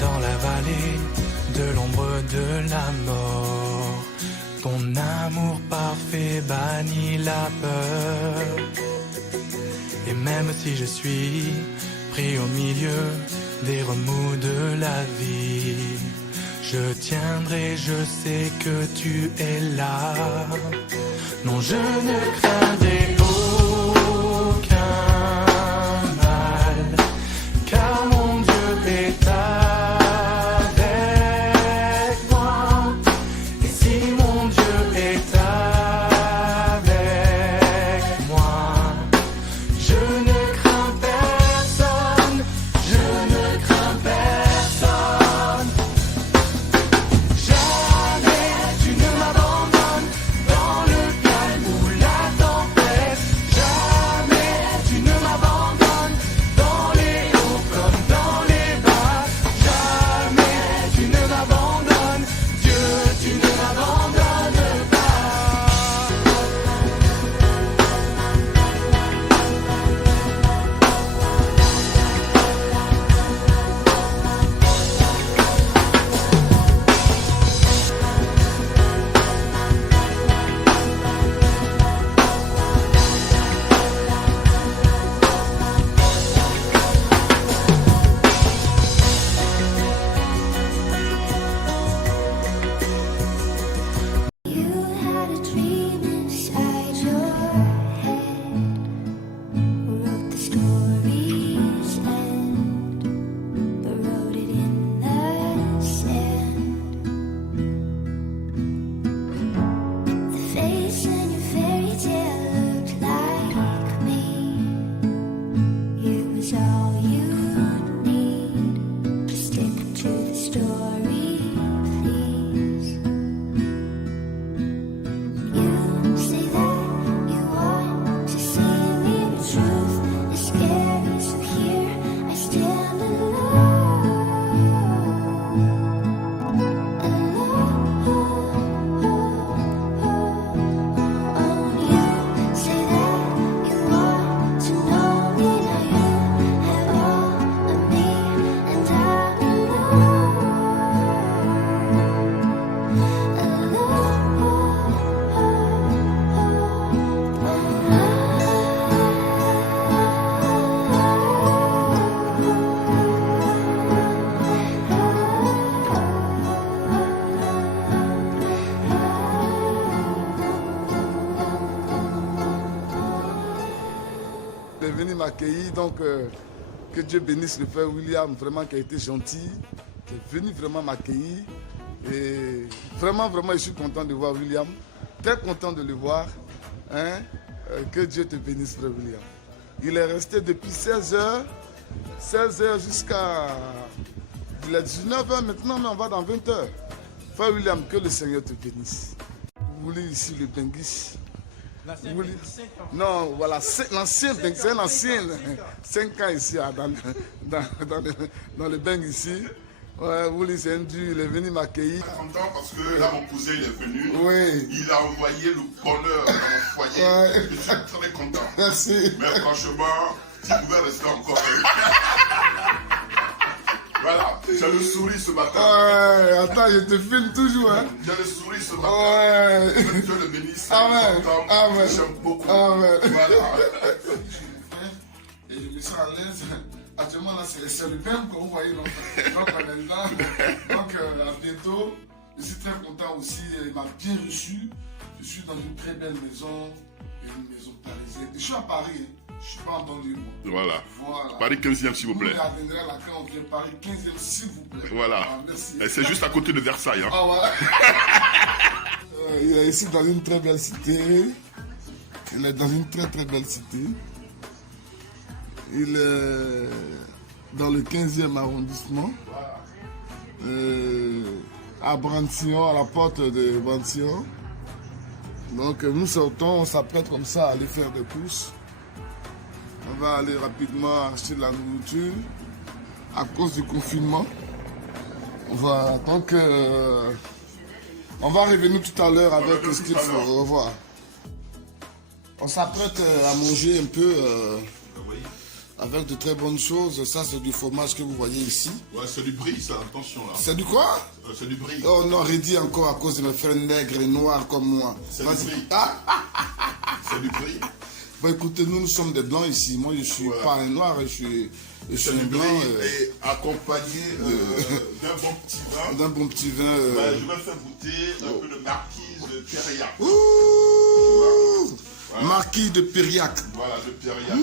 dans la vallée de l'ombre de la mort. Ton amour parfait bannit la peur. Et même si je suis pris au milieu des remous de la vie, je tiendrai, je sais que tu es là. Non, je ne craindrai aucun mal, car mon Dieu est avec moi. Et si mon Dieu est avec moi, je ne crains personne, je ne crains personne. Jamais tu ne m'abandonnes dans le calme ou la tempête. Jamais tu ne m'abandonnes dans les hauts comme dans les bas. Jamais tu ne m'abandonnes, Dieu, tu ne m'abandonnes pas. You had a dream inside your head, wrote the story's end, but wrote it in the sand. The face in your fairy tale looked like me. It was all you need. Just stick to the story, please. You say that you want to see me, but truth is scary, so here I stand alone. You say that you want to know me, now you have all of me, and I'm alone. Il est venu m'accueillir, donc que Dieu bénisse le frère William, vraiment qui a été gentil, qui est venu vraiment m'accueillir. Et vraiment, je suis content de voir William, très content de le voir. Hein? Que Dieu te bénisse, frère William. Il est resté depuis 16h jusqu'à... Il est 19h maintenant, mais on va dans 20h. Frère William, que le Seigneur te bénisse. Vous voulez ici le Benguis? Non, voilà, l'ancien, c'est un ancien, 5 ans ici, dans le Beng ici. Ouais, Wouli, c'est un dur, il est venu m'accueillir. Je suis content parce que là, mon cousin, il est venu. Oui. Il a envoyé le bonheur dans mon foyer. Ouais. Je suis très content. Merci. Mais franchement, tu pouvais rester encore. Voilà, j'ai le sourire ce matin. Ouais, attends, je te filme toujours, hein. J'ai le sourire ce matin. Ouais. Que Dieu le bénisse. Amen. Amen. J'aime beaucoup. Amen. Voilà. Et je me sens à l'aise. Actuellement, là, c'est le même que vous voyez. Donc on est là. Donc, à bientôt. Je suis très content aussi. Il m'a bien reçu. Je suis dans une très belle maison. Une maison parisienne. Je suis à Paris. Hein. Je ne suis pas en banlieue. Voilà. Voilà. Paris 15e, s'il vous plaît. Vous reviendrez à laquelle on vient Paris 15e, s'il vous plaît. Voilà. Ah, merci. Et c'est juste à côté de Versailles. Hein. Ah, voilà. Il est ici dans une très belle cité. Il est dans une très très belle cité. Il est dans le 15e arrondissement. À Brantillon, à la porte de Brantillon. Donc nous sortons, on s'apprête comme ça à aller faire des courses. On va aller rapidement acheter de la nourriture à cause du confinement. Voilà, donc on va revenir tout à l'heure avec ce qu'il faut. Au revoir. On s'apprête à manger un peu. avec de très bonnes choses. Ça, c'est du fromage que vous voyez ici. Ouais, c'est du brie, ça, attention là. C'est du quoi? C'est du brie. Oh non, redis encore à cause de mes frères nègres et noirs comme moi. C'est du Vas-y. brie. Ah, C'est du brie. bon, écoutez, nous sommes des blancs ici. Moi, je suis Ouais. pas un noir, je suis C'est un du blanc. brie et accompagné d'un bon petit vin. D'un bon petit vin. Je vais faire goûter un peu de marquise de Périac. Ouh, Voilà. Marquis de Piriac. Voilà, de Périac.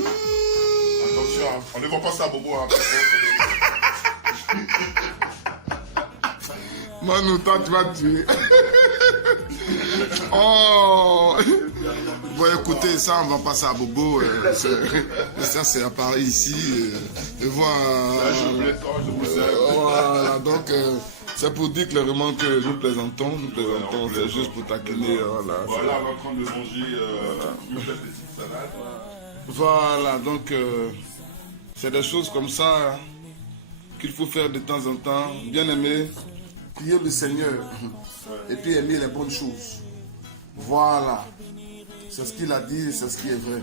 Attention, hein. On ne voit pas ça à Bobo. Hein. Manu, toi, tu vas tuer. Oh. Bon, écoutez, ça, on va passer à Bobo. Ça, c'est à Paris ici. Et voilà. Là, je vous laisse, je vous sers. Voilà, donc c'est pour dire clairement que nous plaisantons, c'est juste pour taquiner. Voilà, Voilà, on est en train de manger une petite salade. voilà, donc c'est des choses comme ça qu'il faut faire de temps en temps. Bien aimer, prier le Seigneur et puis aimer les bonnes choses. Voilà, c'est ce qu'il a dit, c'est ce qui est vrai.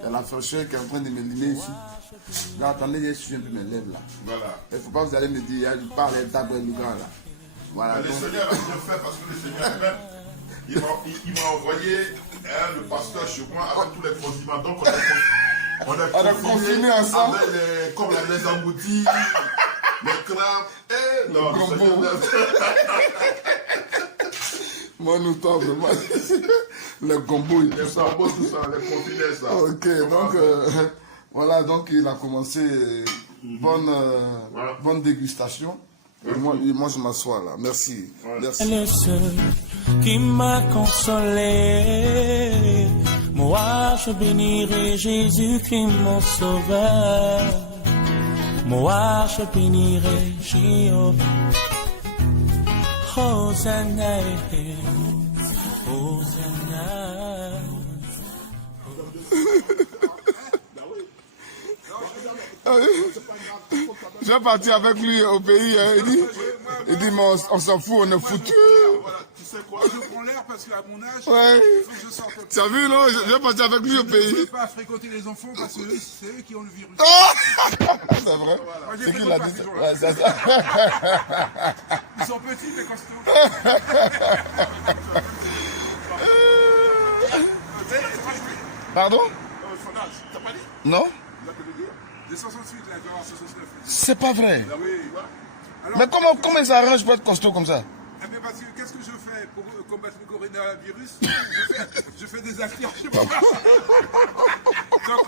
Il y a la fraîcheur qui est en train de me limer ici. Là, attendez, je suis un peu mes lèvres là. Voilà. Il ne faut pas vous allez me dire, il parle d'abord le gars là. Voilà. Mais le Donc, Seigneur a bien fait parce que le Seigneur même, il m'a envoyé le pasteur chez moi avec tous les condiments. Donc on a confiné ensemble. avec comme les emboutis, les crabes et non, le Gombo. Seigneur, moi, nous t'en vraiment. Les gombos et tout les ça. sambos, tout ça, les confinés, ça. Ok, donc voilà, donc il a commencé bonne dégustation. Et moi, je m'assois là. Merci. Merci. Le seul qui m'a consolé. Moi, je bénirai Jésus-Christ, mon sauveur. Moi, je bénirai Jéhovah. Hosanna, Hosanna. Je vais partir avec lui au pays. Hein. Il dit mais on s'en fout, on est foutu. Voilà, tu sais quoi, je prends l'air parce qu'à mon âge, Ouais. il faut que je sorte. Tu as vu, non? Je vais partir avec lui au Je ne pays. peux pas fréquenter les enfants parce que c'est eux qui ont le virus. C'est vrai? Moi, j'ai C'est fait qui mon l'a pas dit? ces jours-là. Ouais, c'est ça. Ils sont petits mais costauds. Pardon? Son âge, t'as pas dit? Non? Il a que le dire. De 68, là, il doit avoir 69. C'est pas vrai. Ah oui. Alors, Mais comment ils s'arrangent pour être costaud comme ça? eh bien, parce que qu'est-ce que je fais pour combattre le coronavirus? Je fais des actions, je sais pas. Donc,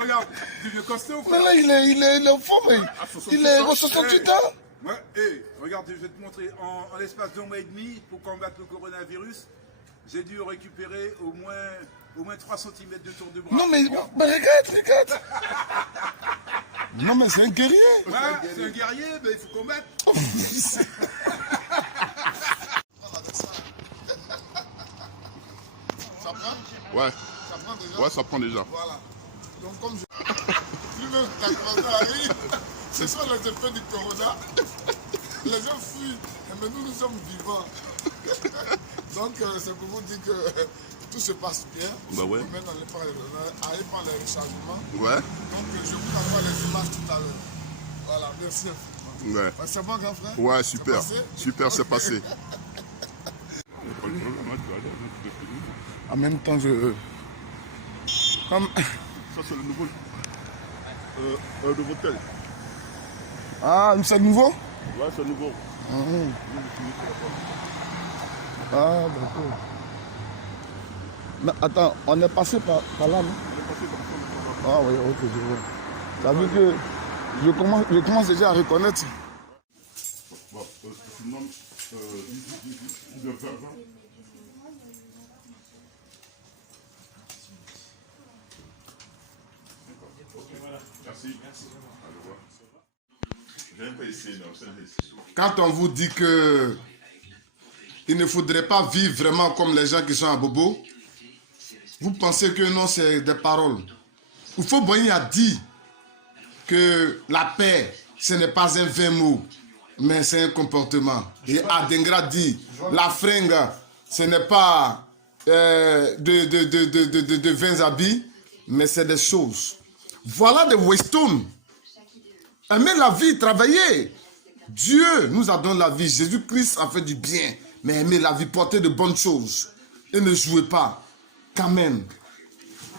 regarde, du vieux costaud, Mais frère. là, il est en forme. Il est aux 68 ans. Ouais, regarde, je vais te montrer, en l'espace d'un mois et demi, pour combattre le coronavirus, j'ai dû récupérer au moins 3 cm de tour de bras. Non, mais regarde. Non, mais c'est un guerrier. Ouais, c'est un guerrier, mais il faut combattre. Ça prend? Ouais, Ça prend déjà? ouais, ça prend déjà. Voilà. Donc comme je... Lui-même, la corona arrive. Ce sont les effets du corona. Les gens fuient. Mais nous sommes vivants. Donc c'est pour vous dire que tout se passe bien. Bah ouais. Maintenant, aller prendre les rechargements. Ouais, Donc je vous envoie les images tout à l'heure. Voilà, merci infiniment. ouais. Ouais, c'est bon, grand frère? Ouais, C'est super. passé? Super, c'est passé. En même temps, je... Comme... Ça, c'est le nouveau. Le hôtel. Ah, c'est nouveau? Ouais, c'est nouveau. Ah, d'accord. Mais attends, on est passé par là, non? Ah oui, ok, je vois. Ça veut dire que je commence déjà à reconnaître. Bon, sinon, de 20. Merci. J'ai un peu essayé, non, c'est un essai. Quand on vous dit que il ne faudrait pas vivre vraiment comme les gens qui sont à Bobo, vous pensez que non, c'est des paroles. Oufo-Boigny a dit que la paix, ce n'est pas un vain mot, mais c'est un comportement. Et Adengra dit, la fringue, ce n'est pas de vains habits, mais c'est des choses. Voilà des Weston. Aimer la vie, travailler. Dieu nous a donné la vie. Jésus-Christ a fait du bien. Mais aimez la vie, portez de bonnes choses. Et ne jouez pas. Quand même.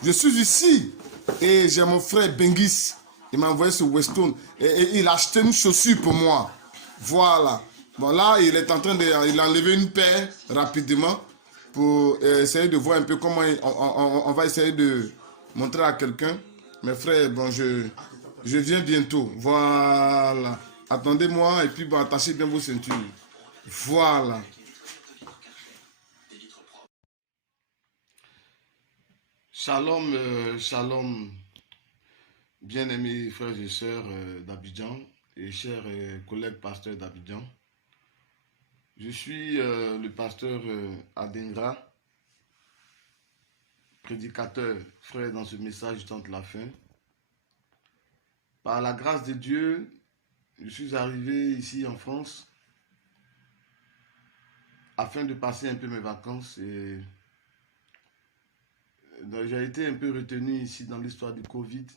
Je suis ici. Et j'ai mon frère Bengis. Il m'a envoyé ce Weston. Et il a acheté une chaussure pour moi. Voilà. Bon là, il est en train de... Il a enlevé une paire rapidement. Pour essayer de voir un peu comment... On va essayer de montrer à quelqu'un. Mes frères, bon, je viens bientôt. Voilà. Attendez-moi et puis bon, attachez bien vos ceintures. Voilà. Shalom, shalom. Bien-aimés frères et sœurs d'Abidjan et chers collègues pasteurs d'Abidjan. Je suis le pasteur Adengra, prédicateur, frère, dans ce message du temps de la fin. Par la grâce de Dieu, je suis arrivé ici en France afin de passer un peu mes vacances. Et j'ai été un peu retenu ici dans l'histoire du Covid.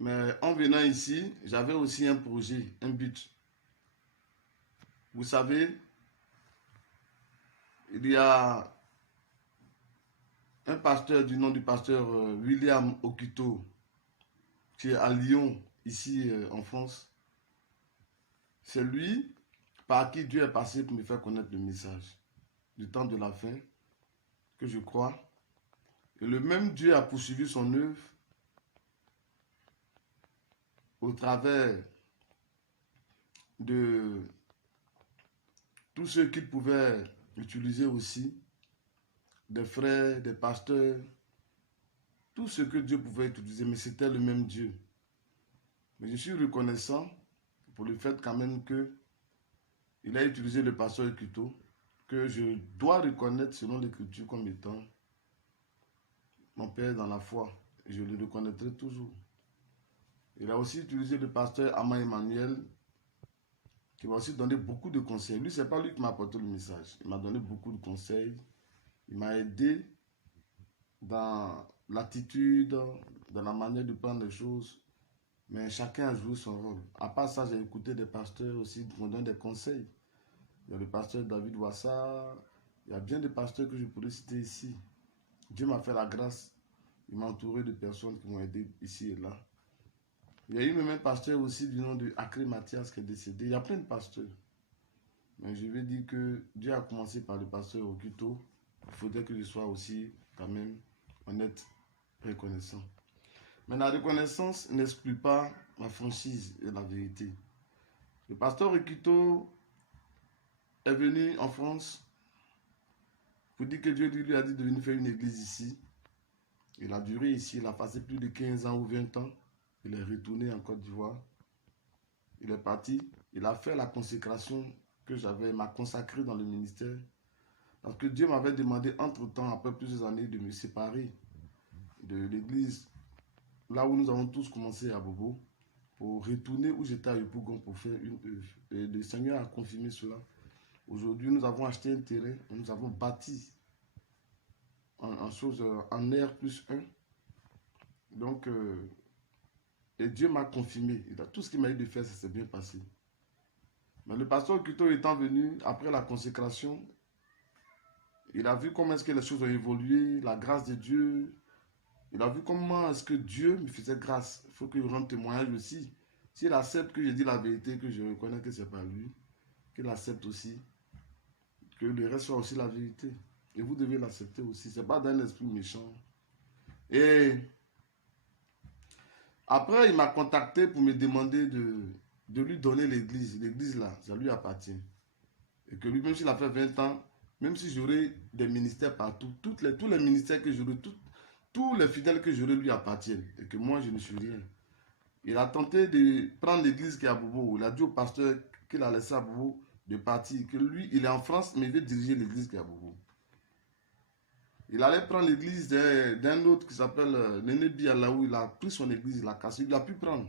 Mais en venant ici, j'avais aussi un projet, un but. Vous savez, il y a un pasteur du nom du pasteur William Okito, qui est à Lyon, ici en France. C'est lui par qui Dieu est passé pour me faire connaître le message du temps de la fin, que je crois. Et le même Dieu a poursuivi son œuvre au travers de tous ceux qu'il pouvait utiliser aussi, des frères, des pasteurs, tout ce que Dieu pouvait utiliser, mais c'était le même Dieu. Mais je suis reconnaissant pour le fait quand même que il a utilisé le pasteur Okito, que je dois reconnaître selon l'Écriture comme étant mon père dans la foi. Et je le reconnaîtrai toujours. Il a aussi utilisé le pasteur Ama Emmanuel, qui m'a aussi donné beaucoup de conseils. Lui, ce n'est pas lui qui m'a apporté le message. Il m'a donné beaucoup de conseils. Il m'a aidé dans l'attitude, dans la manière de prendre les choses. Mais chacun a joué son rôle. À part ça, j'ai écouté des pasteurs aussi qui m'ont donné des conseils. Il y a le pasteur David Wassa. Il y a bien des pasteurs que je pourrais citer ici. Dieu m'a fait la grâce. Il m'a entouré de personnes qui m'ont aidé ici et là. Il y a eu même un pasteur aussi du nom de Akri Mathias qui est décédé. Il y a plein de pasteurs. Mais je vais dire que Dieu a commencé par le pasteur Okito. Il faudrait que je sois aussi quand même honnête, reconnaissant. Mais la reconnaissance n'exclut pas la franchise et la vérité. Le pasteur Okito est venu en France pour dire que Dieu lui a dit de venir faire une église ici. Il a duré ici, il a passé plus de 15 ans ou 20 ans. Il est retourné en Côte d'Ivoire. Il est parti. Il a fait la consécration que j'avais, m'a consacré dans le ministère. Parce que Dieu m'avait demandé entre-temps, après plusieurs années, de me séparer de l'église, là où nous avons tous commencé à Bobo, pour retourner où j'étais à Yopougon pour faire une œuvre. Et le Seigneur a confirmé cela. Aujourd'hui, nous avons acheté un terrain, et nous avons bâti en R+1. Donc, et Dieu m'a confirmé. Tout ce qu'il m'a dit de faire, ça s'est bien passé. Mais le pasteur Okito étant venu, après la consécration, il a vu comment est-ce que les choses ont évolué, la grâce de Dieu. Il a vu comment est-ce que Dieu me faisait grâce. Il faut qu'il rende témoignage aussi. S'il accepte que je dis la vérité, que je reconnais que ce n'est pas lui, qu'il accepte aussi, que le reste soit aussi la vérité. Et vous devez l'accepter aussi. Ce n'est pas d'un esprit méchant. Et après, il m'a contacté pour me demander de lui donner l'église. L'église là, ça lui appartient. Et que lui, même s'il a fait 20 ans, même si j'aurai des ministères partout, tous les ministères que j'aurai, tous les fidèles que j'aurai lui appartiennent. Et que moi, je ne suis rien. Il a tenté de prendre l'église qui est à Bobo. Il a dit au pasteur qu'il a laissé à Bobo de partir. Que lui, il est en France, mais il veut diriger l'église qui est à Bobo. Il allait prendre l'église d'un autre qui s'appelle Néné Bialaou. Il a pris son église, il l'a cassé, il a pu prendre.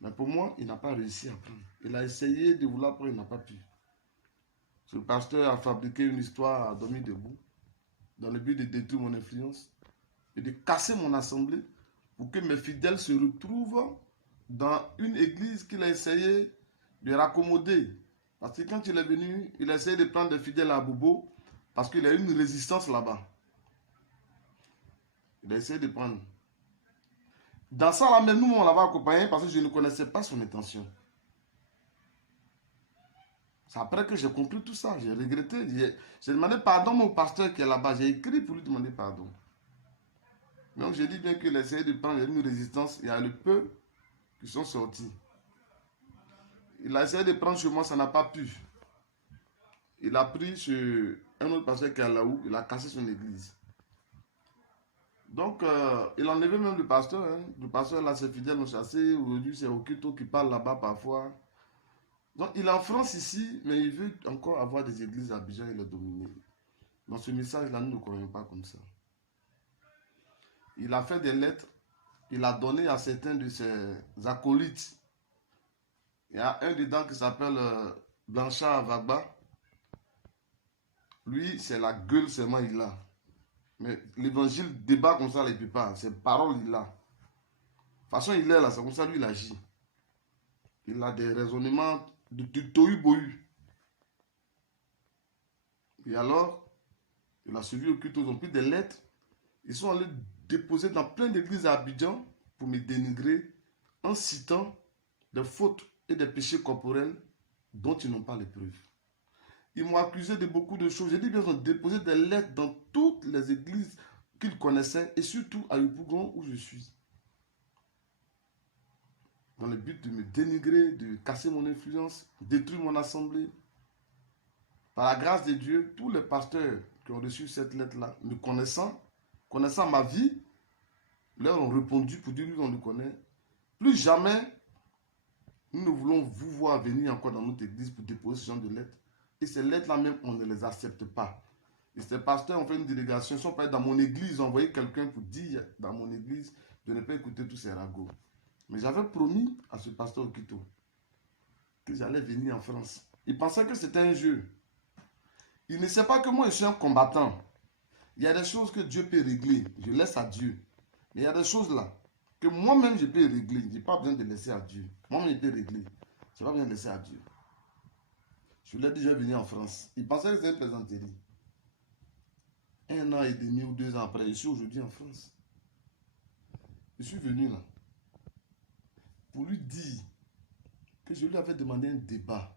Mais pour moi, il n'a pas réussi à prendre. Il a essayé de vouloir prendre, il n'a pas pu. Ce pasteur a fabriqué une histoire à dormir debout, dans le but de détruire mon influence et de casser mon assemblée pour que mes fidèles se retrouvent dans une église qu'il a essayé de raccommoder. Parce que quand il est venu, il a essayé de prendre des fidèles à Bobo parce qu'il a eu une résistance là-bas. Il a essayé de prendre. Dans ça, là même, nous, on l'avait accompagné parce que je ne connaissais pas son intention. C'est après que j'ai compris tout ça. J'ai regretté. J'ai demandé pardon au pasteur qui est là-bas. J'ai écrit pour lui demander pardon. Donc, j'ai dit bien qu'il a essayé de prendre une résistance. Il y a le peu qui sont sortis. Il a essayé de prendre chez moi, ça n'a pas pu. Il a pris chez un autre pasteur qui est là-haut. Il a cassé son église. Donc, il enlevait même le pasteur. Hein. Le pasteur, là, ses fidèles l'ont chassé. Aujourd'hui, c'est Okito qui parle là-bas parfois. Donc, il est en France ici, mais il veut encore avoir des églises à Abidjan et les dominer. Dans ce message-là, nous ne croyons pas comme ça. Il a fait des lettres. Il a donné à certains de ses acolytes. Il y a un dedans qui s'appelle Blanchard Vagba. Lui, c'est la gueule seulement il a. Mais l'évangile débat comme ça, il ne peut pas. Ses paroles, il a. De toute façon, il est là, c'est comme ça lui, il agit. Il a des raisonnements de tohu-bohu. Et alors, il a suivi au culte, ils ont pris des lettres. Ils sont allés déposer dans plein d'églises à Abidjan pour me dénigrer en citant des fautes et des péchés corporels dont ils n'ont pas les preuves. Ils m'ont accusé de beaucoup de choses. J'ai dit qu'ils ont déposé des lettres dans toutes les églises qu'ils connaissaient et surtout à Yopougon où je suis. Dans le but de me dénigrer, de casser mon influence, détruire mon assemblée. Par la grâce de Dieu, tous les pasteurs qui ont reçu cette lettre-là, me connaissant ma vie, leur ont répondu pour dire, lui, on le connaît. Plus jamais, nous ne voulons vous voir venir encore dans notre église pour déposer ce genre de lettres. Et ces lettres-là même, on ne les accepte pas. Et ces pasteurs ont fait une délégation, ils sont pas dans mon église, ils ont envoyé quelqu'un pour dire dans mon église de ne pas écouter tous ces ragots. Mais j'avais promis à ce pasteur Okito que j'allais venir en France. Il pensait que c'était un jeu. Il ne sait pas que moi, je suis un combattant. Il y a des choses que Dieu peut régler. Je laisse à Dieu. Mais il y a des choses là que moi-même, je peux régler. Je n'ai pas besoin de laisser à Dieu. Moi-même, je peux régler. Je n'ai pas besoin de laisser à Dieu. Je lui ai dit, je vais venir en France. Il pensait que c'était une plaisanterie. 1 an et demi ou 2 ans après, je suis aujourd'hui en France. Je suis venu là pour lui dire que je lui avais demandé un débat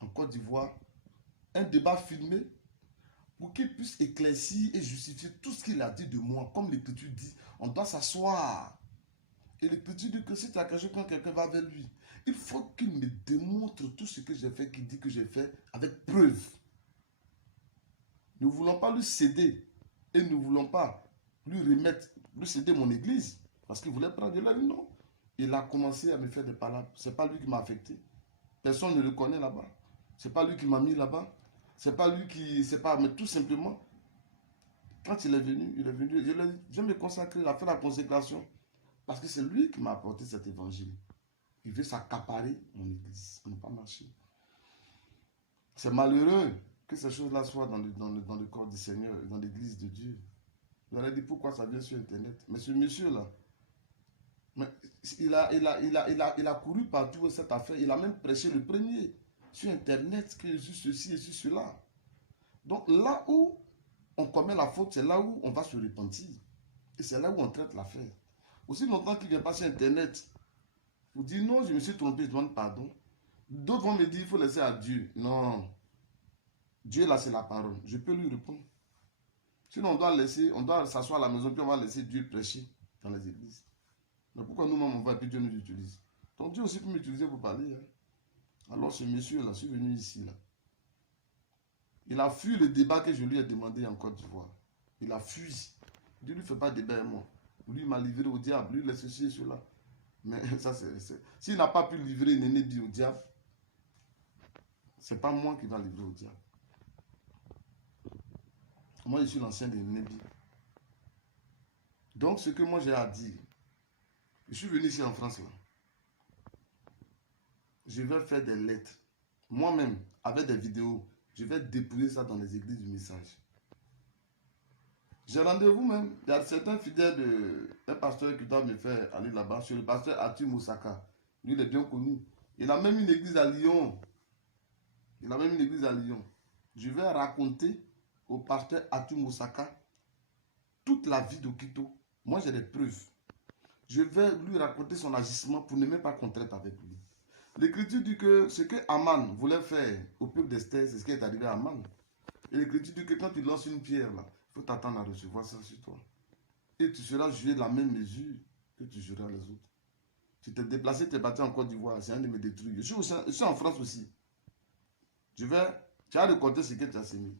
en Côte d'Ivoire, un débat filmé pour qu'il puisse éclaircir et justifier tout ce qu'il a dit de moi. Comme l'Écriture dit, on doit s'asseoir. Et l'Écriture dit que si tu as quelque chose quand quelqu'un va vers lui, il faut qu'il me démontre tout ce que j'ai fait, qu'il dit que j'ai fait, avec preuve. Nous ne voulons pas lui céder et nous ne voulons pas lui remettre, lui céder mon église parce qu'il voulait prendre de là. Non. Il a commencé à me faire des palabres. Ce n'est pas lui qui m'a affecté. Personne ne le connaît là-bas. Ce n'est pas lui qui m'a mis là-bas. Ce n'est pas lui qui... C'est pas... Mais tout simplement, quand il est venu, je vais me consacrer, à faire la consécration. Parce que c'est lui qui m'a apporté cet évangile. Il veut s'accaparer mon église. Ça n'a pas marché. C'est malheureux que ces choses-là soient dans le corps du Seigneur, dans l'église de Dieu. Vous allez dire pourquoi ça vient sur Internet. Mais ce monsieur-là, il a couru partout cette affaire. Il a même prêché le premier sur Internet que Jésus ceci et cela. Donc là où on commet la faute, c'est là où on va se repentir. Et c'est là où on traite l'affaire. Aussi longtemps qu'il ne vient pas sur Internet, vous dire non, je me suis trompé, je demande pardon. D'autres vont me dire, il faut laisser à Dieu. Non. Dieu là, c'est la parole. Je peux lui répondre. Sinon, on doit s'asseoir à la maison, puis on va laisser Dieu prêcher dans les églises. Mais pourquoi nous-mêmes on va et puis Dieu nous utilise? Donc Dieu aussi peut m'utiliser pour parler. Hein. Alors ce monsieur-là, je suis venu ici. Là. Il a fui le débat que je lui ai demandé en Côte d'Ivoire. Il a fui. Dieu ne lui fait pas débat avec moi. Lui, il m'a livré au diable. Lui, il laisse ceci et cela. Mais ça, c'est... S'il n'a pas pu livrer Nénébi au diable, c'est pas moi qui va livrer au diable. Moi, je suis l'ancien de Nénébi. Donc, ce que moi j'ai à dire, je suis venu ici en France, là. Je vais faire des lettres. Moi-même, avec des vidéos, je vais dépouiller ça dans les églises du message. J'ai rendez-vous même. Il y a certains fidèles d'un pasteur qui doit me faire aller là-bas. C'est le pasteur Atu Moussaka. Lui, il est bien connu. Il a même une église à Lyon. Il a même une église à Lyon. Je vais raconter au pasteur Atu Moussaka toute la vie d'Okito. Moi, j'ai des preuves. Je vais lui raconter son agissement pour ne même pas qu'on traite avec lui. L'Écriture dit que ce que Aman voulait faire au peuple d'Esther, c'est ce qui est arrivé à Aman. Et l'Écriture dit que quand tu lances une pierre, là, il faut t'attendre à recevoir ça sur toi. Et tu seras jugé de la même mesure que tu jureras les autres. Tu t'es déplacé, tu es parti en Côte d'Ivoire, c'est un de mes détruits. Je suis en France aussi. Tu as récolté ce que tu as semé.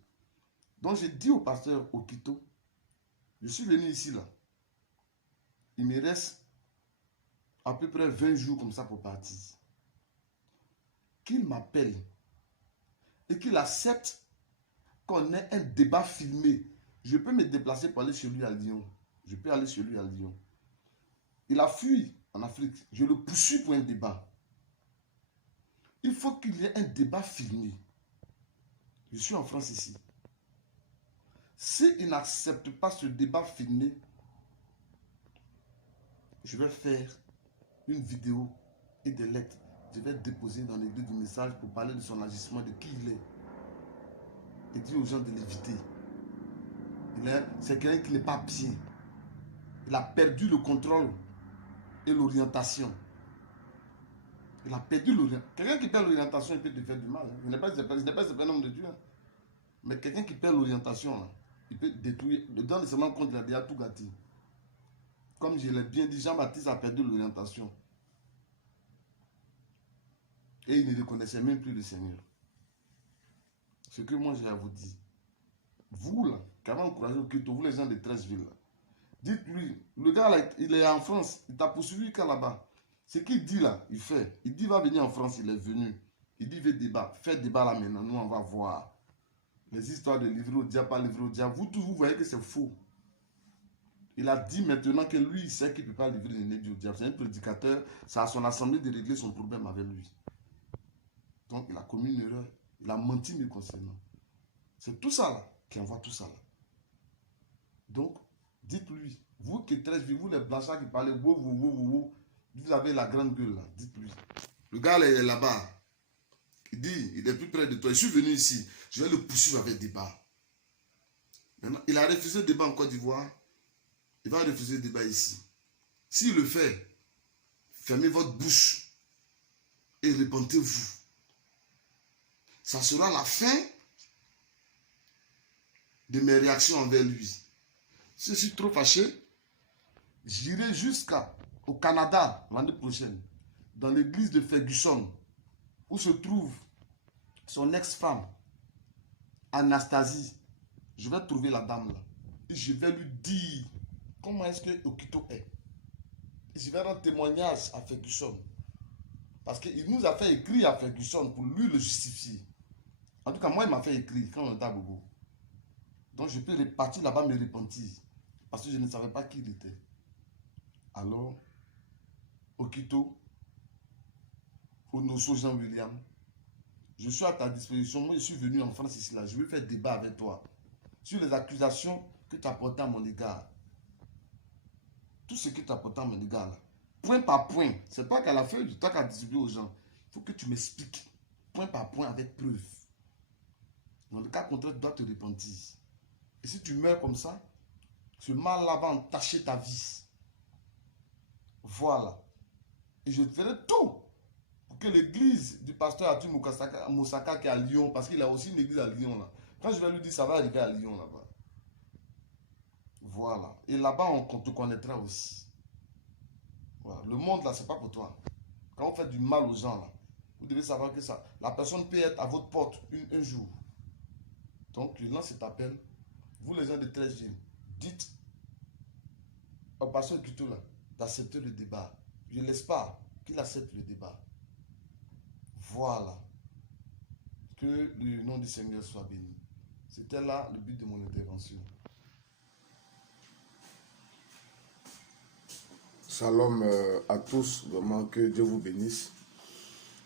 Donc j'ai dit au pasteur Okito, je suis venu ici là. Il me reste à peu près 20 jours comme ça pour partir. Qu'il m'appelle et qu'il accepte qu'on ait un débat filmé. Je peux me déplacer pour aller chez lui à Lyon. Je peux aller chez lui à Lyon. Il a fui en Afrique. Je le poursuis pour un débat. Il faut qu'il y ait un débat filmé. Je suis en France ici. S'il n'accepte pas ce débat filmé, je vais faire une vidéo et des lettres. Je vais déposer dans l'église du message pour parler de son agissement, de qui il est. Et dire aux gens de l'éviter. C'est quelqu'un qui n'est pas bien. Il a perdu le contrôle et l'orientation. Il a perdu l'orientation. Quelqu'un qui perd l'orientation, il peut te faire du mal. Il n'est pas un homme de Dieu. Mais quelqu'un qui perd l'orientation, il peut détruire. Dans le seulement compte, il a déjà tout gâté. Comme je l'ai bien dit, Jean-Baptiste a perdu l'orientation. Et il ne reconnaissait même plus le Seigneur. Ce que moi j'ai à vous dire. Vous là, qui avez encouragé Okito, vous les gens de 13 villes, dites-lui, le gars là, il est en France, il t'a poursuivi qu'à là-bas. Ce qu'il dit là, il fait. Il dit, il va venir en France, il est venu. Il dit, il veut débat. Faites débat là maintenant, nous on va voir. Les histoires de livrer au diable, pas livrer au diable, vous tous, vous voyez que c'est faux. Il a dit maintenant que lui, il sait qu'il ne peut pas livrer les nez au diable. C'est un prédicateur, c'est à son assemblée de régler son problème avec lui. Donc il a commis une erreur. Il a menti me concernant. C'est tout ça là qui envoie tout ça là. Donc, dites-lui, vous qui êtes 13 vous les blanchards qui parlez, vous avez la grande gueule là, dites-lui. Le gars là, il est là-bas. Il dit, il est plus près de toi. Je suis venu ici, je vais le poursuivre avec débat. Maintenant, il a refusé le débat en Côte d'Ivoire. Il va refuser le débat ici. S'il le fait, fermez votre bouche et répentez-vous. Ça sera la fin de mes réactions envers lui. Si je suis trop fâché, j'irai jusqu'au Canada l'année prochaine, dans l'église de Ferguson, où se trouve son ex-femme, Anastasie. Je vais trouver la dame là. Et je vais lui dire comment est-ce que Okito est. Et je vais rendre témoignage à Ferguson. Parce qu'il nous a fait écrire à Ferguson pour lui le justifier. En tout cas, moi, il m'a fait écrire quand on était à Bobo. Donc, je peux repartir là-bas me repentir. Parce que je ne savais pas qui il était. Alors, Okito, Onoso Jean-William, je suis à ta disposition. Moi, je suis venu en France ici, là. Je veux faire débat avec toi sur les accusations que tu as portées à mon égard. Tout ce que tu as porté à mon égard, là. Point par point. C'est pas qu'à la fin du temps qu'à distribuer aux gens. Il faut que tu m'expliques. Point par point avec preuve. Dans le cas contraire, tu dois te repentir. Et si tu meurs comme ça, ce mal-là va entacher ta vie. Voilà. Et je ferai tout pour que l'église du pasteur Atu Moussaka qui est à Lyon, parce qu'il a aussi une église à Lyon là. Quand je vais lui dire, ça va arriver à Lyon là-bas. Voilà. Et là-bas, on te connaîtra aussi. Voilà. Le monde là, c'est pas pour toi. Quand on fait du mal aux gens là, vous devez savoir que ça, la personne peut être à votre porte un jour. Donc, je lance cet appel. Vous les gens de 13 jeunes, dites au pasteur Okito là d'accepter le débat. Je ne laisse pas qu'il accepte le débat. Voilà. Que le nom du Seigneur soit béni. C'était là le but de mon intervention. Shalom à tous, vraiment que Dieu vous bénisse.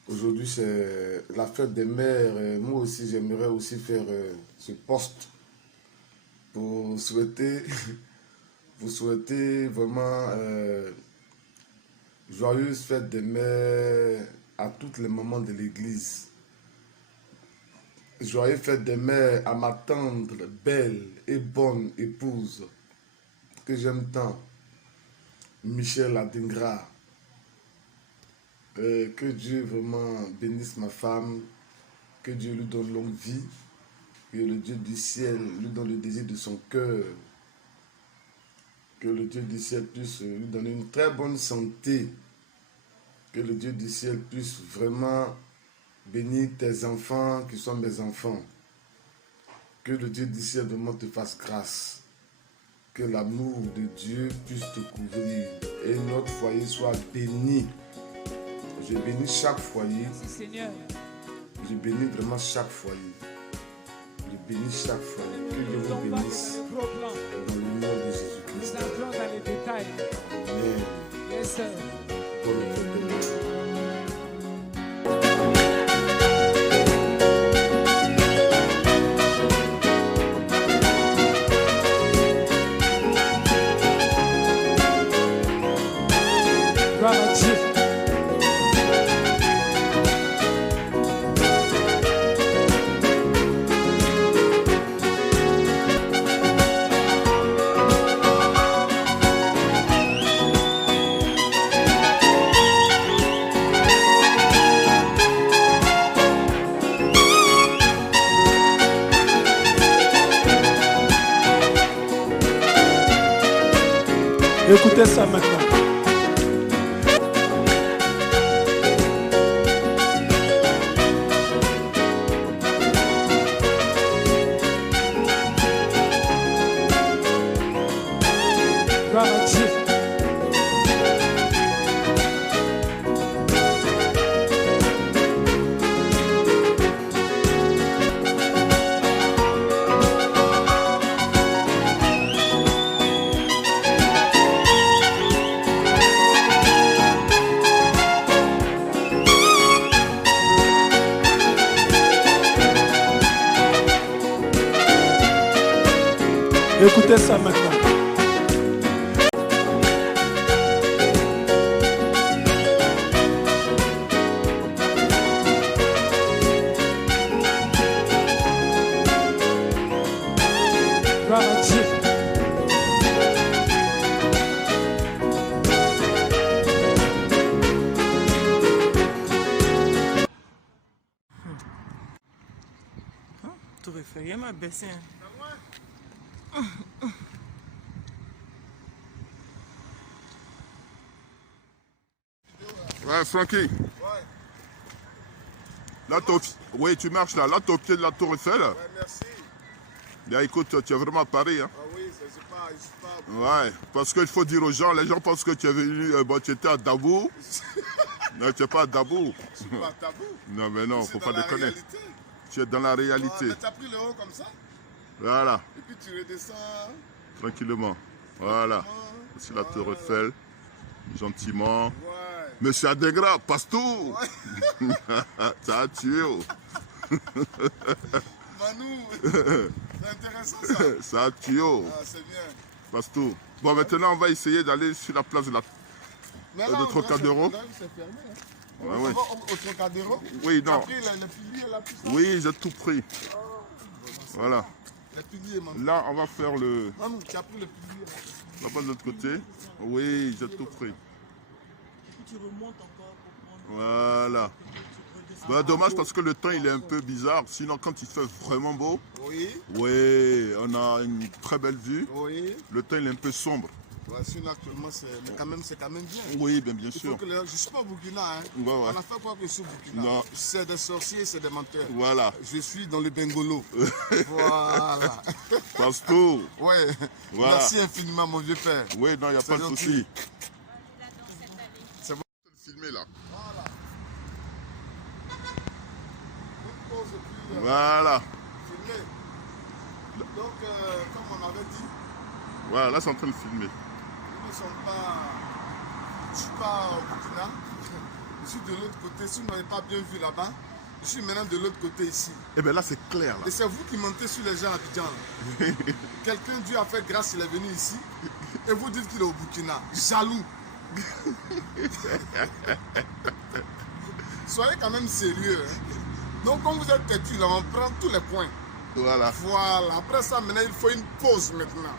Aujourd'hui c'est la fête des mères. Moi aussi j'aimerais aussi faire ce poste pour souhaiter, vraiment joyeuse fête des mères à toutes les mamans de l'église. Joyeuse fête des mères à ma tendre, belle et bonne épouse que j'aime tant, Michel Adingra. Que Dieu vraiment bénisse ma femme, que Dieu lui donne longue vie, que le Dieu du ciel lui donne le désir de son cœur, que le Dieu du ciel puisse lui donner une très bonne santé, que le Dieu du ciel puisse vraiment bénir tes enfants qui sont mes enfants, que le Dieu du ciel vraiment te fasse grâce, que l'amour de Dieu puisse te couvrir et notre foyer soit béni. Je bénis chaque foyer. Seigneur. Je bénis vraiment chaque foyer. Je bénis chaque foyer. Que Dieu vous bénisse. Dans le nom de Jésus-Christ. Nous entrons dans les détails. Amen. Yes, sir. Bonne fête de Noël. Gloire à Dieu. Écoutez ça maintenant. Gloire à Dieu. Écoutez ça maintenant. Gloire à Dieu. Tu référé ma baissé. Ouais, Francky. Là, oui, tu marches là. Là, tu es au pied de la Tour Eiffel. Ouais, merci. Bien, écoute, tu es vraiment à Paris. Hein. Ah oui, c'est pas... Ouais, parce qu'il faut dire aux gens, les gens pensent que tu es venu, tu étais à Dabou. Non, tu n'es pas à Dabou. Je suis pas tabou. Non, mais non, faut pas déconner. Réalité. Tu es dans la réalité. Mais tu as pris le haut comme ça, Voilà, et puis tu redescends. tranquillement. Voilà. C'est la Tour Eiffel. Gentiment. Ouais. Monsieur Adingra, passe tout. Ça a tué. Oh. Manu, c'est intéressant ça. Ça a tué. Oh. Ah, c'est bien. Passe tout. Bon, maintenant, on va essayer d'aller sur la place de la... Mais de Trocadéro. C'est fermé. Hein. Ouais, On ouais. va au Trocadéro. Oui, non. Tu as pris les piliers là, tout ça. Oui, j'ai tout pris. Voilà. Les piliers, Manu. Là, on va faire le... Manu, tu as pris les piliers là. On va pas de l'autre côté. Oui, j'ai tout pris. Tu remontes encore pour prendre. Voilà. Bah, dommage parce que le temps il est un peu bizarre. Sinon, quand il fait vraiment beau, Oui, oui, on a une très belle vue. oui. Le temps il est un peu sombre. Ouais, sinon actuellement, c'est quand même bien. Oui, bien Il faut sûr. que je ne suis pas Burkina, hein. Ouais, ouais. On a fait quoi que je suis Burkina? Non. C'est des sorciers, c'est des menteurs. Voilà. Je suis dans le Bengolo. Voilà. Pasteur. Ouais. Voilà. Merci infiniment, mon vieux père. Oui, non, il n'y a C'est pas de gentil. souci. C'est bon. Filmer là. Une pause et puis Voilà. filmer. Donc, comme on avait dit, Voilà, là c'est en train de filmer. nous ne sommes pas. Je ne suis pas au Burkina. Je suis de l'autre côté. Si vous n'avez pas bien vu là-bas, Je suis maintenant de l'autre côté ici. Eh bien là, c'est clair. Là. Et c'est vous qui montez sur les gens à Abidjan. là. Quelqu'un, Dieu a fait grâce, il est venu ici. Et vous dites qu'il est au Burkina. Jaloux. Soyez quand même sérieux. Hein. Donc, quand vous êtes têtu, là, on prend tous les points. Voilà. Voilà. Après ça, maintenant, il faut une pause maintenant.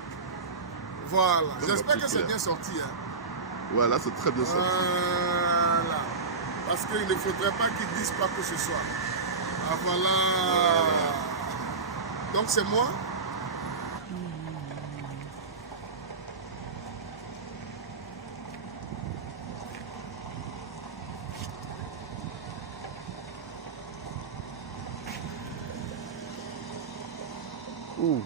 Voilà. Donc, J'espère c'est que c'est clair. bien sorti. Hein. Voilà, c'est très bien sorti. Voilà. Parce qu'il ne faudrait pas qu'ils disent quoi que ce soit. Ah voilà. Donc c'est moi. Où?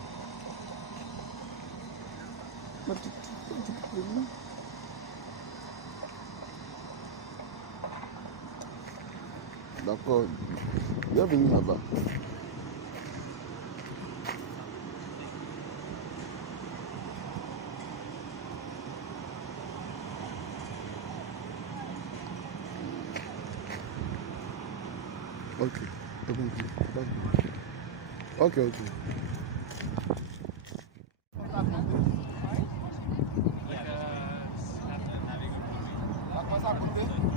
D'accord. Bienvenue là-bas. Ok. C'est bon. Ok, ok.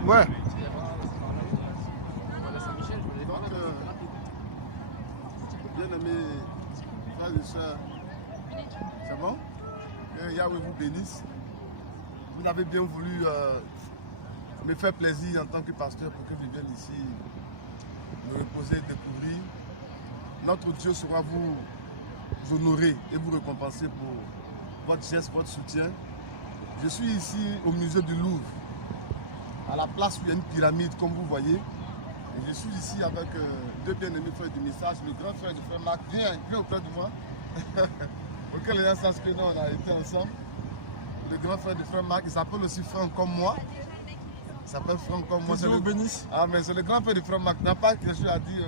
Ouais. Bien-aimés frères et sœurs, c'est bon? Que Yahweh vous bénisse. Vous avez bien voulu me faire plaisir en tant que pasteur pour que je vienne ici me reposer, découvrir. Notre Dieu saura vous honorer et vous récompenser pour votre geste, votre soutien. Je suis ici au musée du Louvre, à la place où il y a une pyramide, comme vous voyez. Et je suis ici avec deux bien-aimés frères du message, le grand frère du frère Marc. Viens auprès de moi. Pour que les gens sachent que nous, on a été ensemble. Le grand frère du frère Marc, il s'appelle aussi Franck comme moi. Il s'appelle Franck comme moi. Que Dieu vous bénisse. Ah, mais c'est le grand frère du frère Marc. N'a pas quelque chose à dire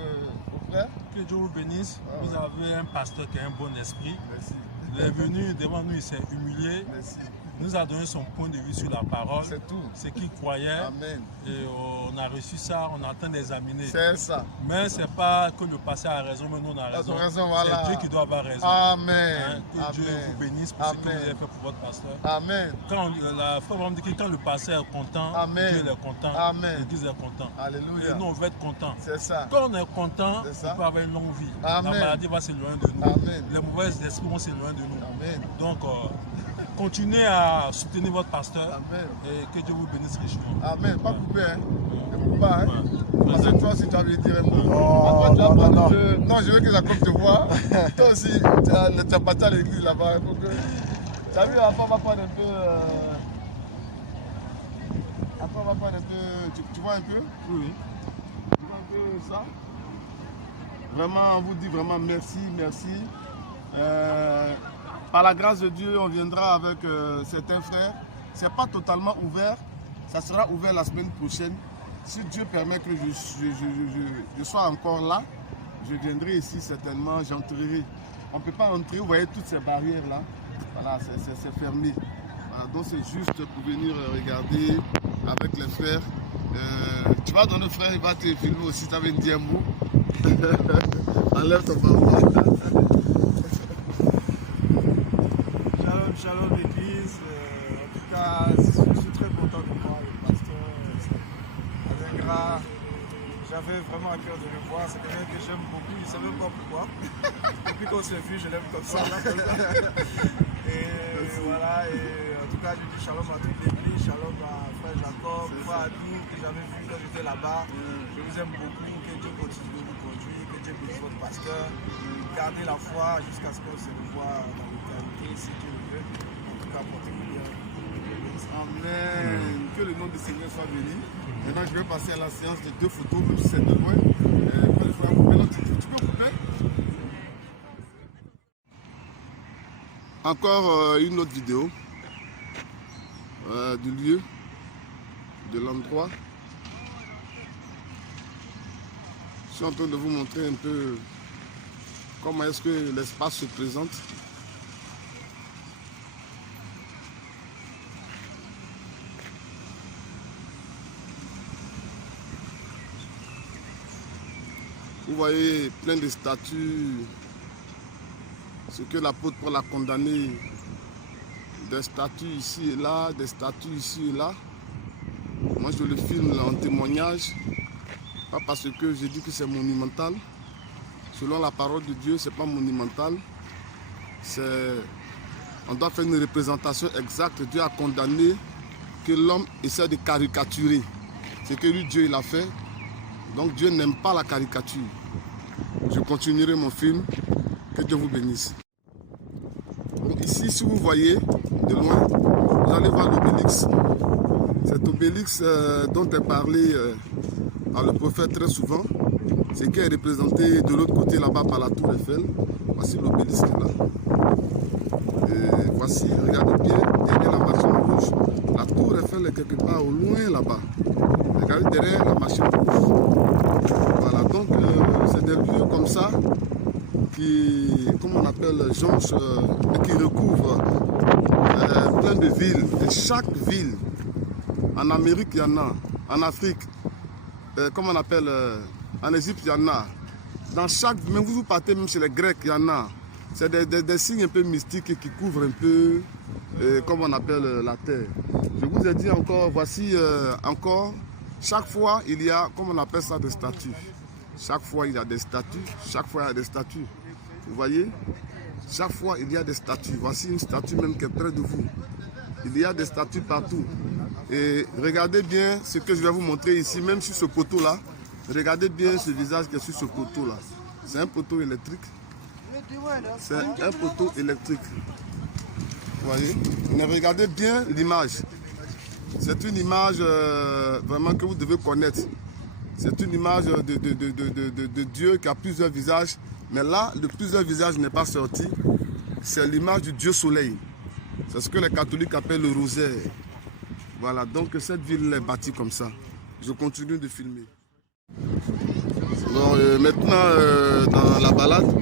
au frère? Que Dieu vous bénisse. Ah. Vous avez un pasteur qui a un bon esprit. Merci. Il est venu devant nous, il s'est humilié. Merci. Il nous a donné son point de vue sur la parole. C'est tout. Ce qu'il croyait. Amen. Et on a reçu ça, on est en train d'examiner. C'est ça. Mais ce n'est pas que le passé a raison, mais nous on a raison. Voilà. C'est Dieu qui doit avoir raison. Amen. Hein, que Amen. Dieu vous bénisse pour ce que vous Amen. avez fait pour votre pasteur. Amen. Quand la foi va me dire que quand le pasteur est content, Amen. Dieu est content, Amen. l'Église est content. Alléluia. Et nous on veut être content. C'est ça. Quand on est content, C'est ça. on peut avoir une longue vie. Amen. La maladie va s'éloigner de nous. Amen. Les mauvais esprits vont s'éloigner de nous. Amen. Donc, continuez à soutenir votre pasteur. Amen. Et que Dieu vous bénisse richement. Amen. Pas coupé, hein. Ne coupe pas, hein. Ouais. Parce que toi aussi, tu as envie de dire un mot. Oh, Toi, tu as non, pas non, de- Non, je veux que Jacob te voie. Toi aussi, tu as parti à l'église là-bas. Il faut que- Tu as vu, après, on va prendre un peu. Après, on va prendre un peu. Tu vois un peu? Oui. Tu vois un peu ça? Vraiment, on vous dit vraiment merci, merci. Par la grâce de Dieu, on viendra avec certains frères. Ce n'est pas totalement ouvert. Ça sera ouvert la semaine prochaine. Si Dieu permet que je sois encore là, je viendrai ici certainement, j'entrerai. On ne peut pas entrer, vous voyez toutes ces barrières-là. Voilà, c'est fermé. Voilà, donc c'est juste pour venir regarder avec les frères. Tu vas donner frère, il va te filmer aussi, tu avais dit un mot. Enlève ton bambou. Shalom, shalom l'église. En tout cas, je suis très content de voir le pasteur Azengra. J'avais vraiment à cœur de le voir. C'est quelqu'un que j'aime beaucoup. Je ne sais même pas pourquoi. Depuis qu'on s'est vu, je l'aime comme ça. Et voilà. Et en tout cas, je dis shalom à toute l'église. Shalom à frère Jacob, frère Adou, que j'avais vu quand j'étais là-bas. Je vous aime beaucoup. Que Dieu continue de vous conduire. Que Dieu bénisse votre pasteur. Gardez la foi jusqu'à ce qu'on se revoie dans l'éternité, si Dieu le veut. En tout cas, portez-vous bien. Amen. Que le nom du Seigneur soit béni. Maintenant, je vais passer à la séance de 2 photos, même si c'est de loin. Maintenant, tu peux couper. Encore une autre vidéo du lieu, de l'endroit. Je suis en train de vous montrer un peu comment est-ce que l'espace se présente. Vous voyez plein de statues. Ce que l'apôtre Paul a condamné. Des statues ici et là, des statues ici et là. Moi je le filme en témoignage. Pas parce que je dis que c'est monumental. Selon la parole de Dieu, ce n'est pas monumental. On doit faire une représentation exacte. Dieu a condamné que l'homme essaie de caricaturer. C'est que lui, Dieu, il a fait. Donc Dieu n'aime pas la caricature. Je continuerai mon film. Que Dieu vous bénisse. Donc ici, si vous voyez de loin, vous allez voir l'obélix. Cet obélix dont est parlé par le prophète très souvent, c'est qui est représenté de l'autre côté là-bas par la tour Eiffel. Voici l'obélisque là. Et voici, regardez bien, derrière la machine rouge. La tour Eiffel est quelque part au loin là-bas. Regardez derrière la machine rouge. Voilà, donc c'est des lieux comme ça qui, comment on appelle, jonchent, qui recouvrent plein de villes. Et chaque ville, en Amérique il y en a, en Afrique, comment on appelle, en Égypte il y en a. Dans chaque, même vous partez même chez les Grecs, il y en a. C'est des signes un peu mystiques qui couvrent un peu, comme on appelle, la terre. Je vous ai dit encore, voici encore, chaque fois il y a, comme on appelle ça, des statues. Chaque fois il y a des statues, chaque fois il y a des statues. Vous voyez? Chaque fois il y a des statues. Voici une statue même qui est près de vous. Il y a des statues partout. Et regardez bien ce que je vais vous montrer ici, même sur ce poteau-là. Regardez bien ce visage qui est sur ce poteau-là. C'est un poteau électrique. C'est un poteau électrique. Vous voyez? Mais regardez bien l'image. C'est une image vraiment que vous devez connaître. C'est une image de Dieu qui a plusieurs visages. Mais là, le plusieurs visages n'est pas sorti. C'est l'image du Dieu soleil. C'est ce que les catholiques appellent le rosaire. Voilà, donc cette ville est bâtie comme ça. Je continue de filmer. Alors, maintenant, dans la balade,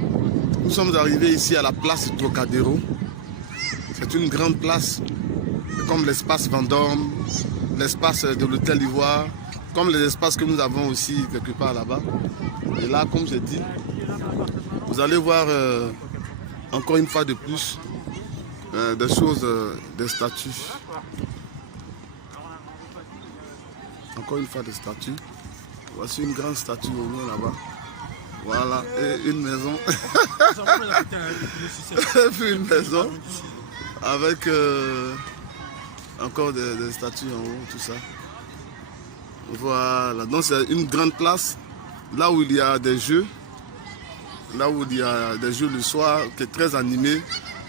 nous sommes arrivés ici à la place Trocadéro. C'est une grande place, comme l'espace Vendôme, l'espace de l'hôtel Ivoire, comme les espaces que nous avons aussi quelque part là-bas. Et là, comme j'ai dit, vous allez voir encore une fois de plus des choses, des statues. Encore une fois des statues. Voici une grande statue au loin là-bas. Voilà, et une maison. Une maison avec encore des statues en haut, tout ça. Voilà, donc c'est une grande place, là où il y a des jeux, là où il y a des jeux le soir, qui est très animé,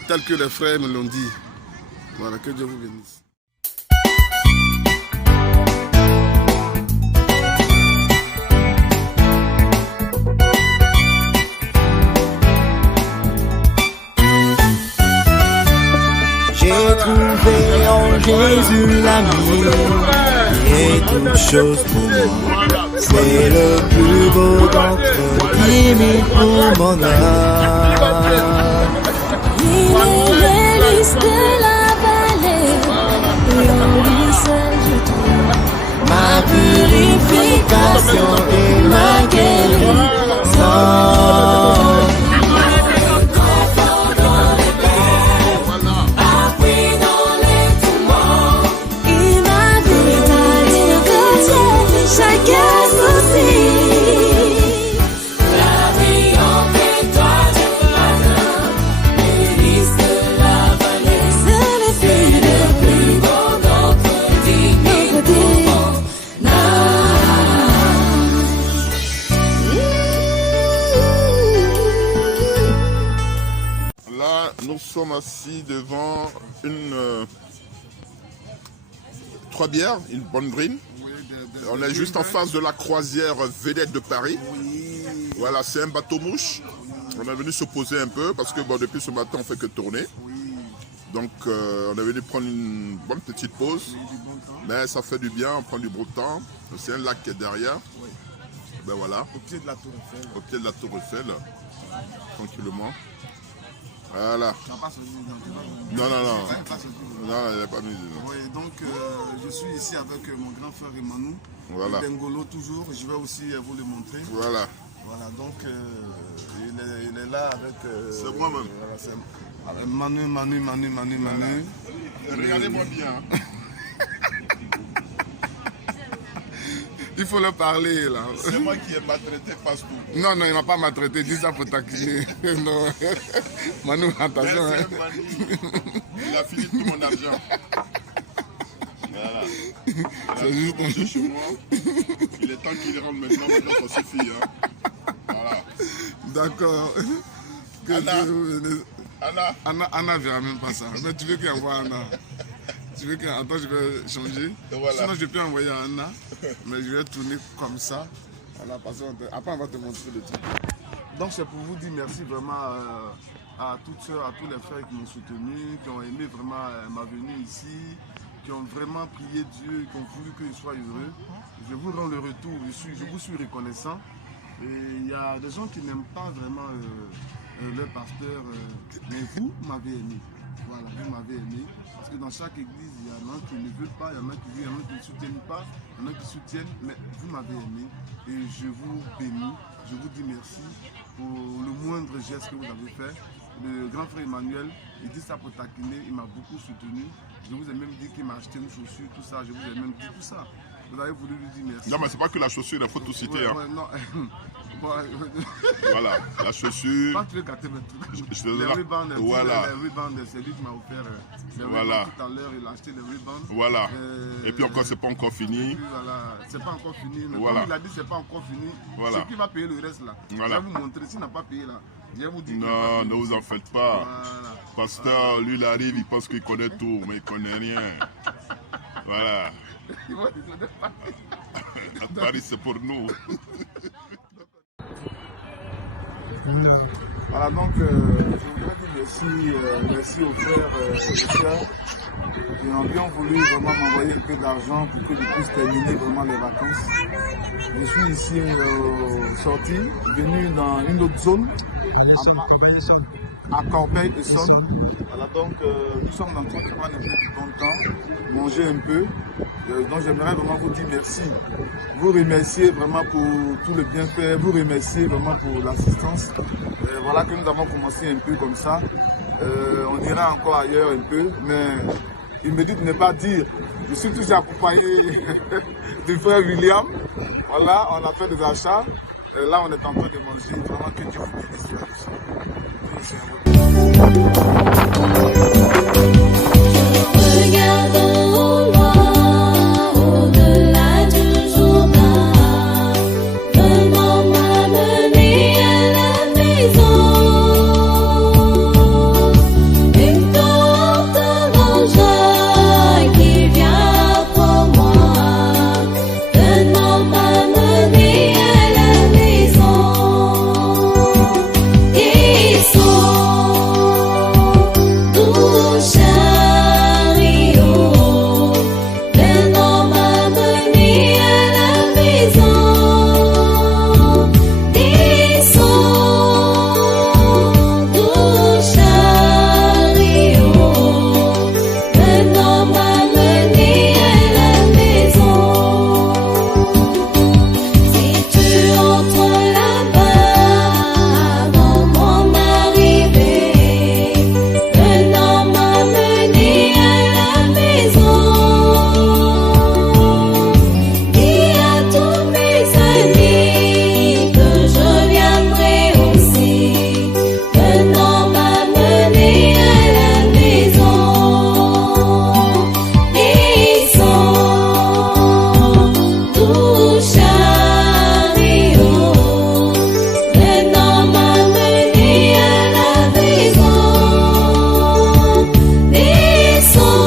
tel que les frères me l'ont dit. Voilà, que Dieu vous bénisse. J'ai trouvé en Jésus l'ami, et toute chose pour moi. C'est le plus beau d'entre eux, pour mon âme. Il est l'hélice de la vallée, et en lui seul je trouve Ma purification et ma guérison. Nous sommes assis devant trois bières, une bonne brine. On est juste en face de la croisière Vedette de Paris. Voilà, c'est un bateau mouche. On est venu se poser un peu parce que bon, depuis ce matin on fait que tourner. Donc on est venu prendre une bonne petite pause. Mais ça fait du bien, on prend du beau temps. C'est un lac qui est derrière. Ben voilà. Au pied de la tour Eiffel. Au pied de la tour Eiffel. Tranquillement. Voilà. Non, non, non. Non, il n'a pas mis. Oui, donc je suis ici avec mon grand frère Emmanuel. Voilà. Dengolo toujours. Je vais aussi vous le montrer. Voilà. Voilà, donc il est là avec... c'est moi-même. Voilà, Manu. Regardez-moi bien. Il faut leur parler là. C'est moi qui ai maltraité Pastou. Non, il m'a pas maltraité, dis ça pour taquiner. Non. Manu, attention. Merci, Manu. Il a fini tout mon argent. Voilà. Il a tout mangé chez moi. Il est temps qu'il rentre maintenant ça suffit. Hein. Voilà. D'accord. Anna verra même pas ça. Mais tu veux qu'il envoie Anna? Attends, je vais changer. Voilà. Sinon, je peux envoyer à Anna. Mais je vais tourner comme ça. Voilà, parce après, on va te montrer le truc. Donc, c'est pour vous dire merci vraiment à toutes sœurs, à tous les frères qui m'ont soutenu, qui ont aimé vraiment ma venue ici, qui ont vraiment prié Dieu, qui ont voulu que je sois heureux. Je vous rends le retour, je vous suis reconnaissant. Et il y a des gens qui n'aiment pas vraiment leur pasteur, mais vous m'avez aimé. Voilà, vous m'avez aimé. Parce que dans chaque église, il y en a qui ne veulent pas, il y en a qui ne soutiennent pas, il y en a qui soutiennent, mais vous m'avez aimé. Et je vous bénis, je vous dis merci pour le moindre geste que vous avez fait. Le grand frère Emmanuel, il dit ça pour taquiner, il m'a beaucoup soutenu. Je vous ai même dit qu'il m'a acheté une chaussure, tout ça, je vous ai même dit tout ça. Vous avez voulu lui dire merci. Non, mais c'est pas que la chaussure, il faut tout citer. Ouais, non. Voilà, la chaussure. Quand tu veux gâter mes trucs. Les Ray-Ban, voilà. Les Ray-Ban, c'est lui qui m'a offert. Les voilà. Tout à l'heure, il a acheté les Ray-Ban. Voilà. Et puis encore, c'est pas encore fini. Puis, voilà, c'est pas encore fini. Mais voilà. comme il a dit, c'est pas encore fini. Voilà. C'est qui va payer le reste là. Voilà. Je vais vous montrer. S'il n'a pas payé là, je vais vous dire. Non, ne vous en faites pas. Voilà. Pasteur, lui, il arrive, il pense qu'il connaît tout, mais il connaît rien. Voilà. Paris, c'est pour nous. Voilà, donc je voudrais dire merci aux frères et sœurs qui ont bien voulu vraiment m'envoyer un peu d'argent pour que je puisse terminer vraiment les vacances. Je suis ici sorti, venu dans une autre zone, à Corbeil-Essonne. Voilà, donc nous sommes en train de prendre un peu de bon temps, manger un peu. Donc j'aimerais vraiment vous dire merci. Vous remercier vraiment pour tout le bienfait, vous remercier vraiment pour l'assistance. Voilà que nous avons commencé un peu comme ça. On ira encore ailleurs un peu, mais il me dit de ne pas dire. Je suis toujours accompagné du frère William. Voilà, on a fait des achats. Et là, on est en train de manger. Vraiment que Dieu vous bénisse. Regardons au loin, au-delà du Jourdain, venons m'amener à la maison. Une porte d'engin qui vient après moi, venons m'amener à la maison. Ils sont doux chariots, venons m'amener à la maison. Ils sont doux chariots, venons m'amener à la maison. Si tu entres là-bas avant mon arrivée, venons m'amener à la maison. Dis à tous mes amis que je viendrai aussi, venons m'amener à la maison. Ils sont doux chariots, venons m'amener à la maison. Ils sont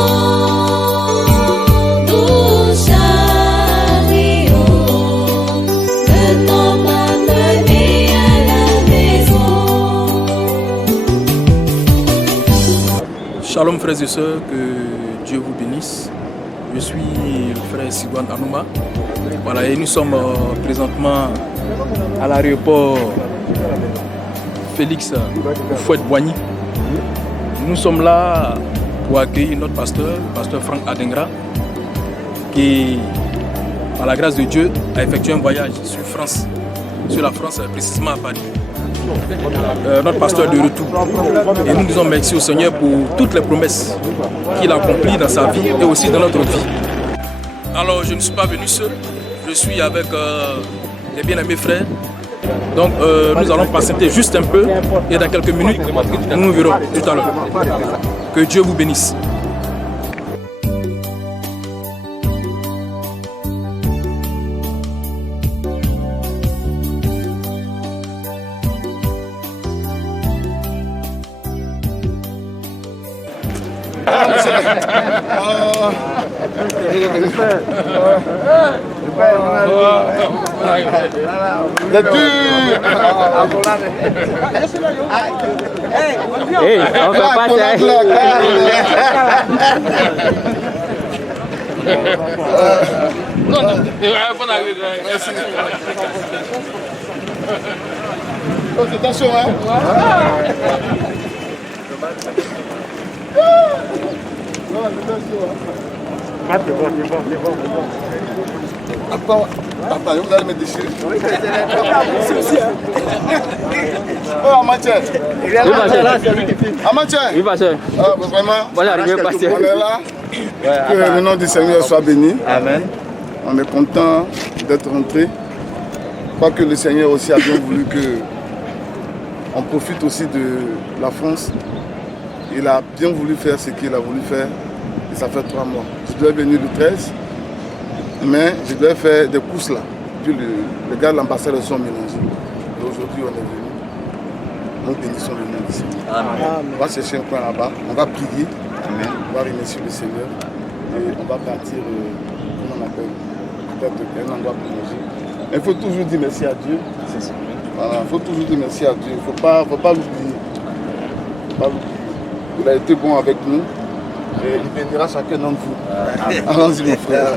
doux chariots, venons m'amener à la maison. Shalom frères et sœurs, que Dieu vous bénisse. Je suis le frère Sigouane Anouma. Voilà, et nous sommes présentement à l'aéroport Félix Houphouët-Boigny. Nous sommes là pour accueillir notre pasteur, le pasteur Franck Adengra, qui, par la grâce de Dieu, a effectué un voyage sur France sur la France, précisément à Paris. Notre pasteur est de retour. Et nous disons merci au Seigneur pour toutes les promesses qu'il a accomplies dans sa vie et aussi dans notre vie. Alors, je ne suis pas venu seul, je suis avec les bien-aimés frères. Donc, nous allons patienter juste un peu et dans quelques minutes, nous nous verrons tout à l'heure. Que Dieu vous bénisse. Attention, hein. Attends, vous allez me déchirer. Oh, Amantier. Amantier. Oui, pasteur. Vraiment, Voilà, arrivé, pasteur. on est là. Que le nom du Seigneur soit béni. Amen. On est content d'être rentré. Je crois que le Seigneur aussi a bien voulu que on profite aussi de la France. Il a bien voulu faire ce qu'il a voulu faire. Et ça fait 3 mois. Je devais venir le 13, mais je devais faire des courses là. Puis les gars de l'ambassade sont mélangés. Et aujourd'hui, on est venu. Nous bénissons le nom du Seigneur. On va chercher un coin là-bas. On va prier. Amen. On va remercier le Seigneur. Et on va partir, comment on appelle, peut-être un endroit plus logique. Il faut toujours dire merci à Dieu. Voilà, il faut toujours dire merci à Dieu. Il ne faut pas l'oublier. Il a été bon avec nous. Et il bénira chacun d'entre vous. Allons-y, mon frère.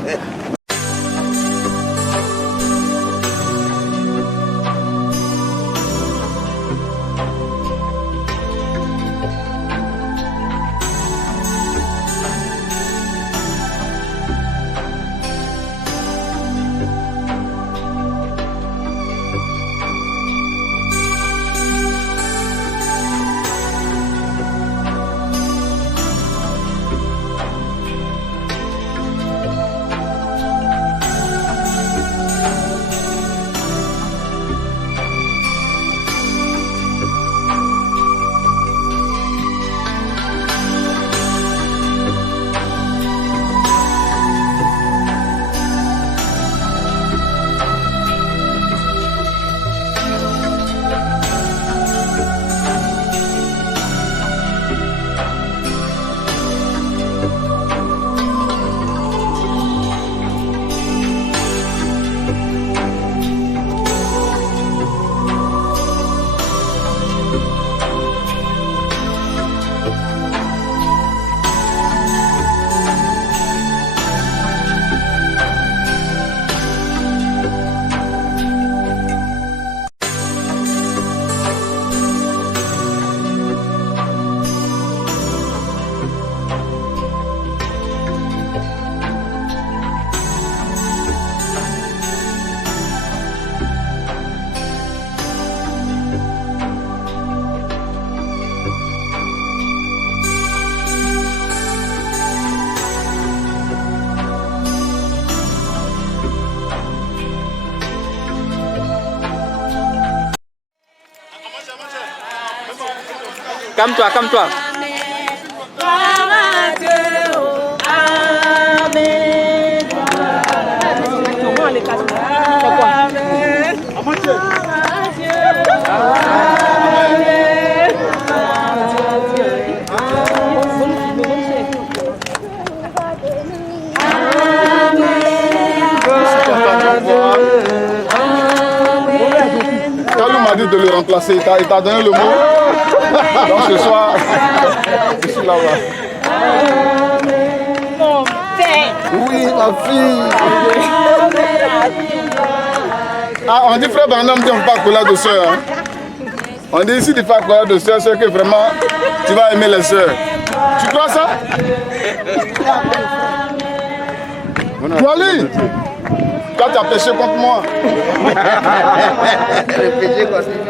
Calme-toi, calme-toi. Quand m'a dit de le remplacer, il t'a donné le mot. Donc ce soir, je suis là-bas. Mon père. Oui, ma fille. Ah, on dit frère Branham, on ne fait pas accolade de soeur. Hein. On dit ici, tu fais accolade de soeur, c'est que vraiment, tu vas aimer les soeurs. Tu crois ça? Wally, Quand tu as péché contre moi. Le péché continue.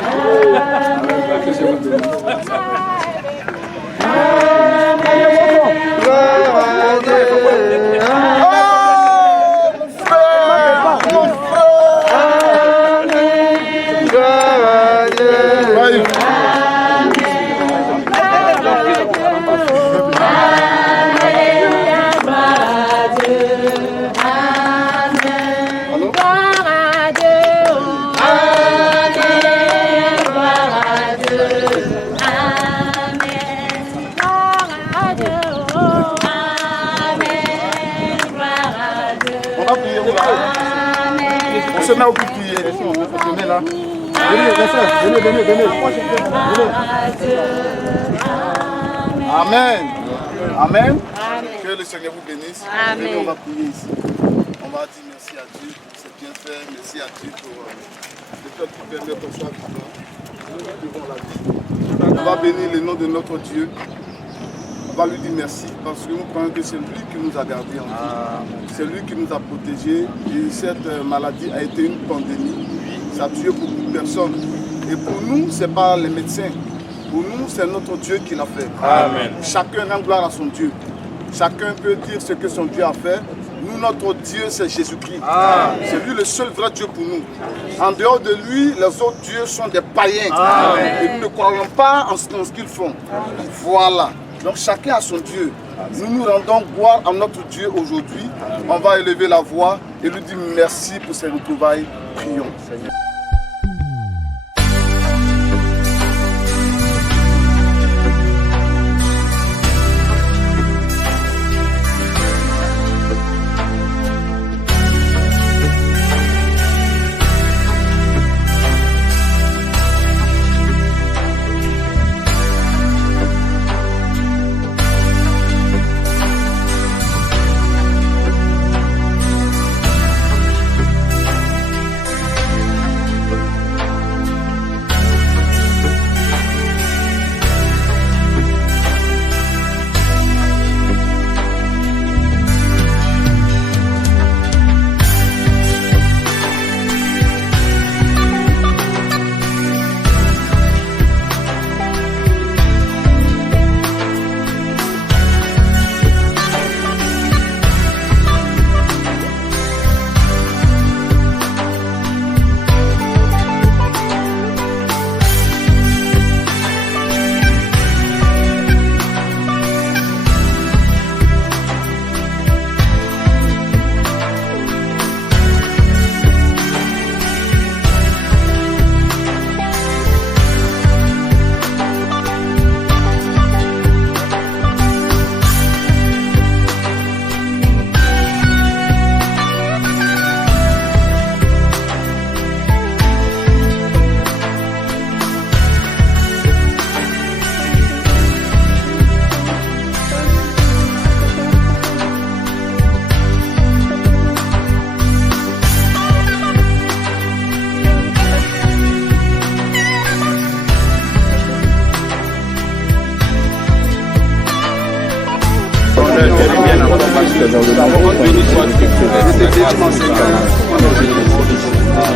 On se met au bout de prier. On se met là. Venez. Amen. Amen. Que le Seigneur vous bénisse. Amen. Venez, on va prier ici. On va dire merci à Dieu pour ses bienfaits. Merci à Dieu pour le fait qu'il permet qu'on soit vivant la vie. On va bénir le nom de notre Dieu. On va lui dire merci parce que nous croyons que c'est lui qui nous a gardés en vie. C'est lui qui nous a protégés. Et cette maladie a été une pandémie. Ça a tué beaucoup de personnes. Et pour nous, ce n'est pas les médecins. Pour nous, c'est notre Dieu qui l'a fait. Amen. Chacun rend gloire à son Dieu. Chacun peut dire ce que son Dieu a fait. Nous, notre Dieu, c'est Jésus-Christ. C'est lui le seul vrai Dieu pour nous. En dehors de lui, les autres dieux sont des païens. Et nous ne croyons pas en ce qu'ils font. Voilà. Donc chacun a son Dieu. Nous nous rendons gloire à notre Dieu aujourd'hui. On va élever la voix et lui dire merci pour ces retrouvailles. Prions.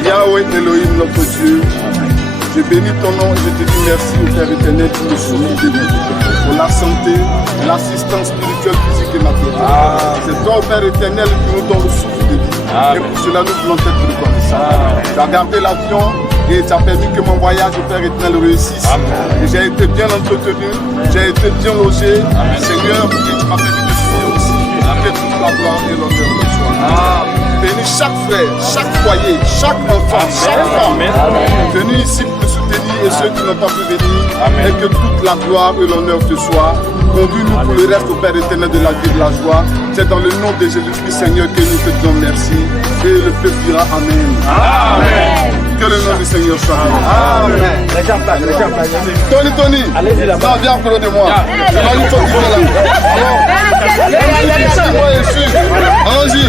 Yahweh Elohim, notre Dieu, je bénis ton nom et je te dis merci au Père éternel pour le sourire de vie, pour la santé, l'assistance spirituelle, physique et matérielle. C'est toi, Père éternel, qui nous donne le souffle de vie. Et pour cela, nous voulons être reconnaissants. Tu as gardé l'avion et tu as permis que mon voyage au Père éternel réussisse. Et j'ai été bien entretenu, j'ai été bien logé. Seigneur, et tu m'as permis de finir aussi. Que toute la gloire et l'honneur de toi. Bénis chaque frère, chaque foyer, chaque enfant, chaque femme venu ici pour te soutenir et ceux qui n'ont pas pu venir. Et que toute la gloire et l'honneur te soient. Conduis-nous pour le reste au Père éternel de la vie et de la joie. C'est dans le nom de Jésus-Christ, Seigneur, que nous te disons merci. Et le peuple dira Amen. Amen. Que le nom du Seigneur soit béni. Amen. Tony, allez-y là-bas. Viens à côté de moi. Allons-y.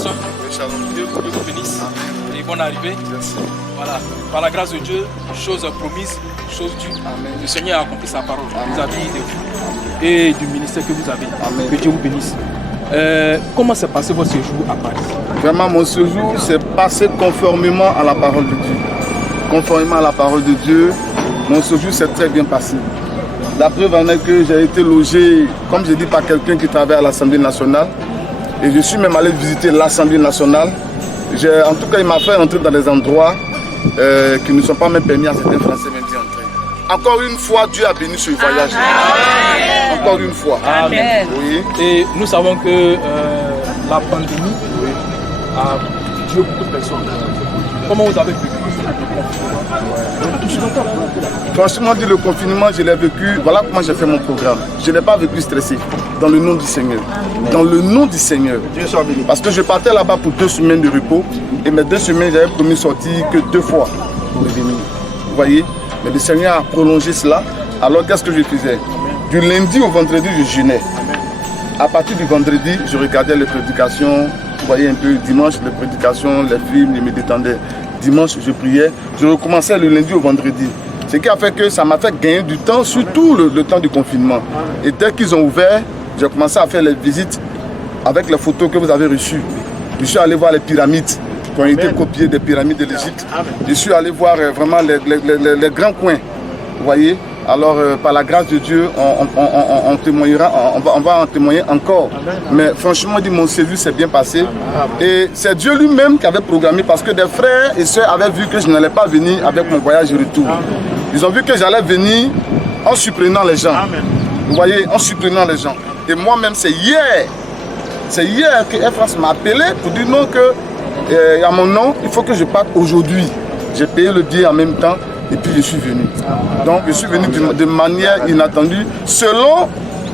pasteur. Dieu vous bénisse et bonne arrivée. Merci. Voilà. Par la grâce de Dieu, chose promise, chose due. Amen. Le Seigneur a accompli sa parole. Amen. Vous avez de vous et du ministère que vous avez. Amen. Que Dieu vous bénisse. Comment s'est passé votre séjour à Paris? Vraiment, mon séjour s'est passé conformément à la parole de Dieu. Conformément à la parole de Dieu, mon séjour s'est très bien passé. La preuve en est que j'ai été logé, comme je dis, par quelqu'un qui travaille à l'Assemblée nationale. Et je suis même allé visiter l'Assemblée nationale. En tout cas, il m'a fait entrer dans des endroits qui ne sont pas même permis à certains Français même d'y entrer. Encore une fois, Dieu a béni ce voyage. Encore une fois. Amen. Oui. Et nous savons que la pandémie a tué beaucoup de personnes. Comment vous avez vécu Franchement, dit le confinement, je l'ai vécu. Voilà comment j'ai fait mon programme. Je n'ai pas vécu stressé. Dans le nom du Seigneur. Dans le nom du Seigneur. Parce que je partais là-bas pour 2 semaines de repos. Et mes 2 semaines, j'avais promis sortir que 2 fois pour revenir. Vous voyez? Mais le Seigneur a prolongé cela. Alors qu'est-ce que je faisais? Du lundi au vendredi, je jeûnais. À partir du vendredi, je regardais les prédications. Vous voyez un peu, dimanche, les prédications, les films, je me détendais. Dimanche, je priais. Je recommençais le lundi au vendredi. Ce qui a fait que ça m'a fait gagner du temps, surtout le temps du confinement. Et dès qu'ils ont ouvert, j'ai commencé à faire les visites avec les photos que vous avez reçues. Je suis allé voir les pyramides qui ont été copiées des pyramides de l'Égypte. Je suis allé voir vraiment les grands coins. Vous voyez? Alors, par la grâce de Dieu, on témoignera, on va en témoigner encore. Mais franchement, mon séjour s'est bien passé. Et c'est Dieu lui-même qui avait programmé parce que des frères et sœurs avaient vu que je n'allais pas venir avec mon voyage de retour. Ils ont vu que j'allais venir en surprenant les gens. Vous voyez, en surprenant les gens. Et moi-même, c'est hier que Air France m'a appelé pour dire non que, à mon nom, il faut que je parte aujourd'hui. J'ai payé le billet en même temps. Et puis je suis venu. Donc je suis venu de manière inattendue, selon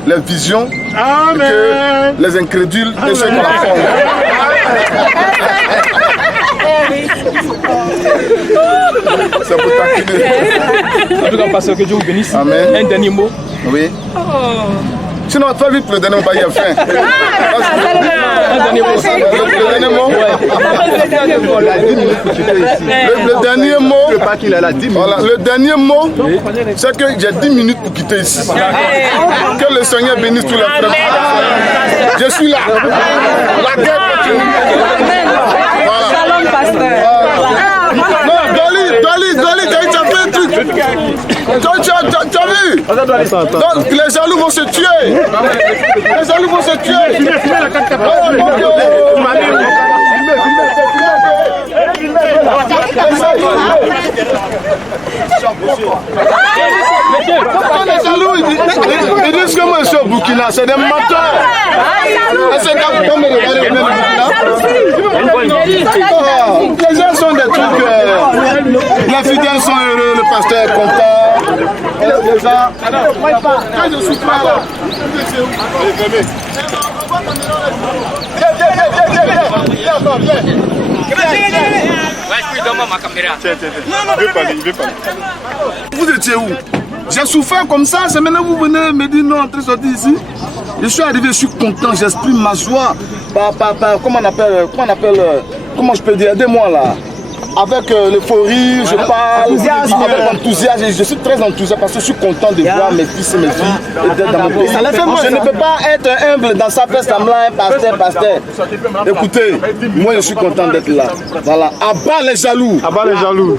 les visions que les incrédules et ceux qui la font. C'est pour taquiner. En tout cas, pasteur, que Dieu vous bénisse. Amen. Un dernier mot. Oui. Sinon, très vite pour le dernier mot, il y a faim. Un dernier mot. Le dernier mot. Le dernier mot. Voilà, le dernier mot, c'est que j'ai 10 minutes pour quitter ici. Que le Seigneur bénisse tous les frères. Je suis là. La guerre continue. Shalom, pasteur. Dolly, tu as fait un truc. Tu as vu? Donc les jaloux vont se tuer. Les jaloux vont se tuer. Pourquoi les jaloux, ils disent que moi je suis au Burkina, c'est des menteurs. Est-ce que vous pouvez me regarder au Burkina? Les gens sont des trucs, les fidèles sont heureux, le pasteur est content. Les gens, quand je suis pas là, vous étiez où? J'ai souffert comme ça, c'est maintenant vous venez me dire non, entrer sortir ici. Je suis arrivé, je suis content, j'exprime ma joie. Comment je peux dire, aidez-moi là. Avec l'euphorie, je parle avec enthousiasme. Je suis très enthousiaste parce que je suis content de voir mes fils et mes filles et d'être dans mon pays. Je ne peux pas être humble dans sa faire semblant, pasteur. Écoutez, moi je suis content d'être là. Voilà, abat les jaloux. Abat les jaloux.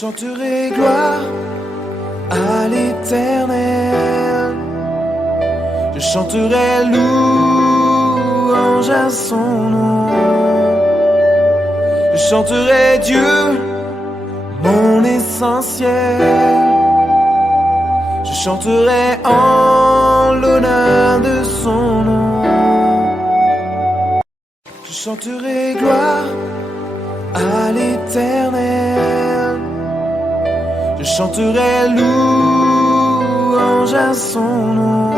chanterai gloire à l'Éternel. Je chanterai louange à son nom. Je chanterai Dieu, mon essentiel. Je chanterai en l'honneur de son nom. Je chanterai gloire à l'Éternel. Je chanterai louange à son nom.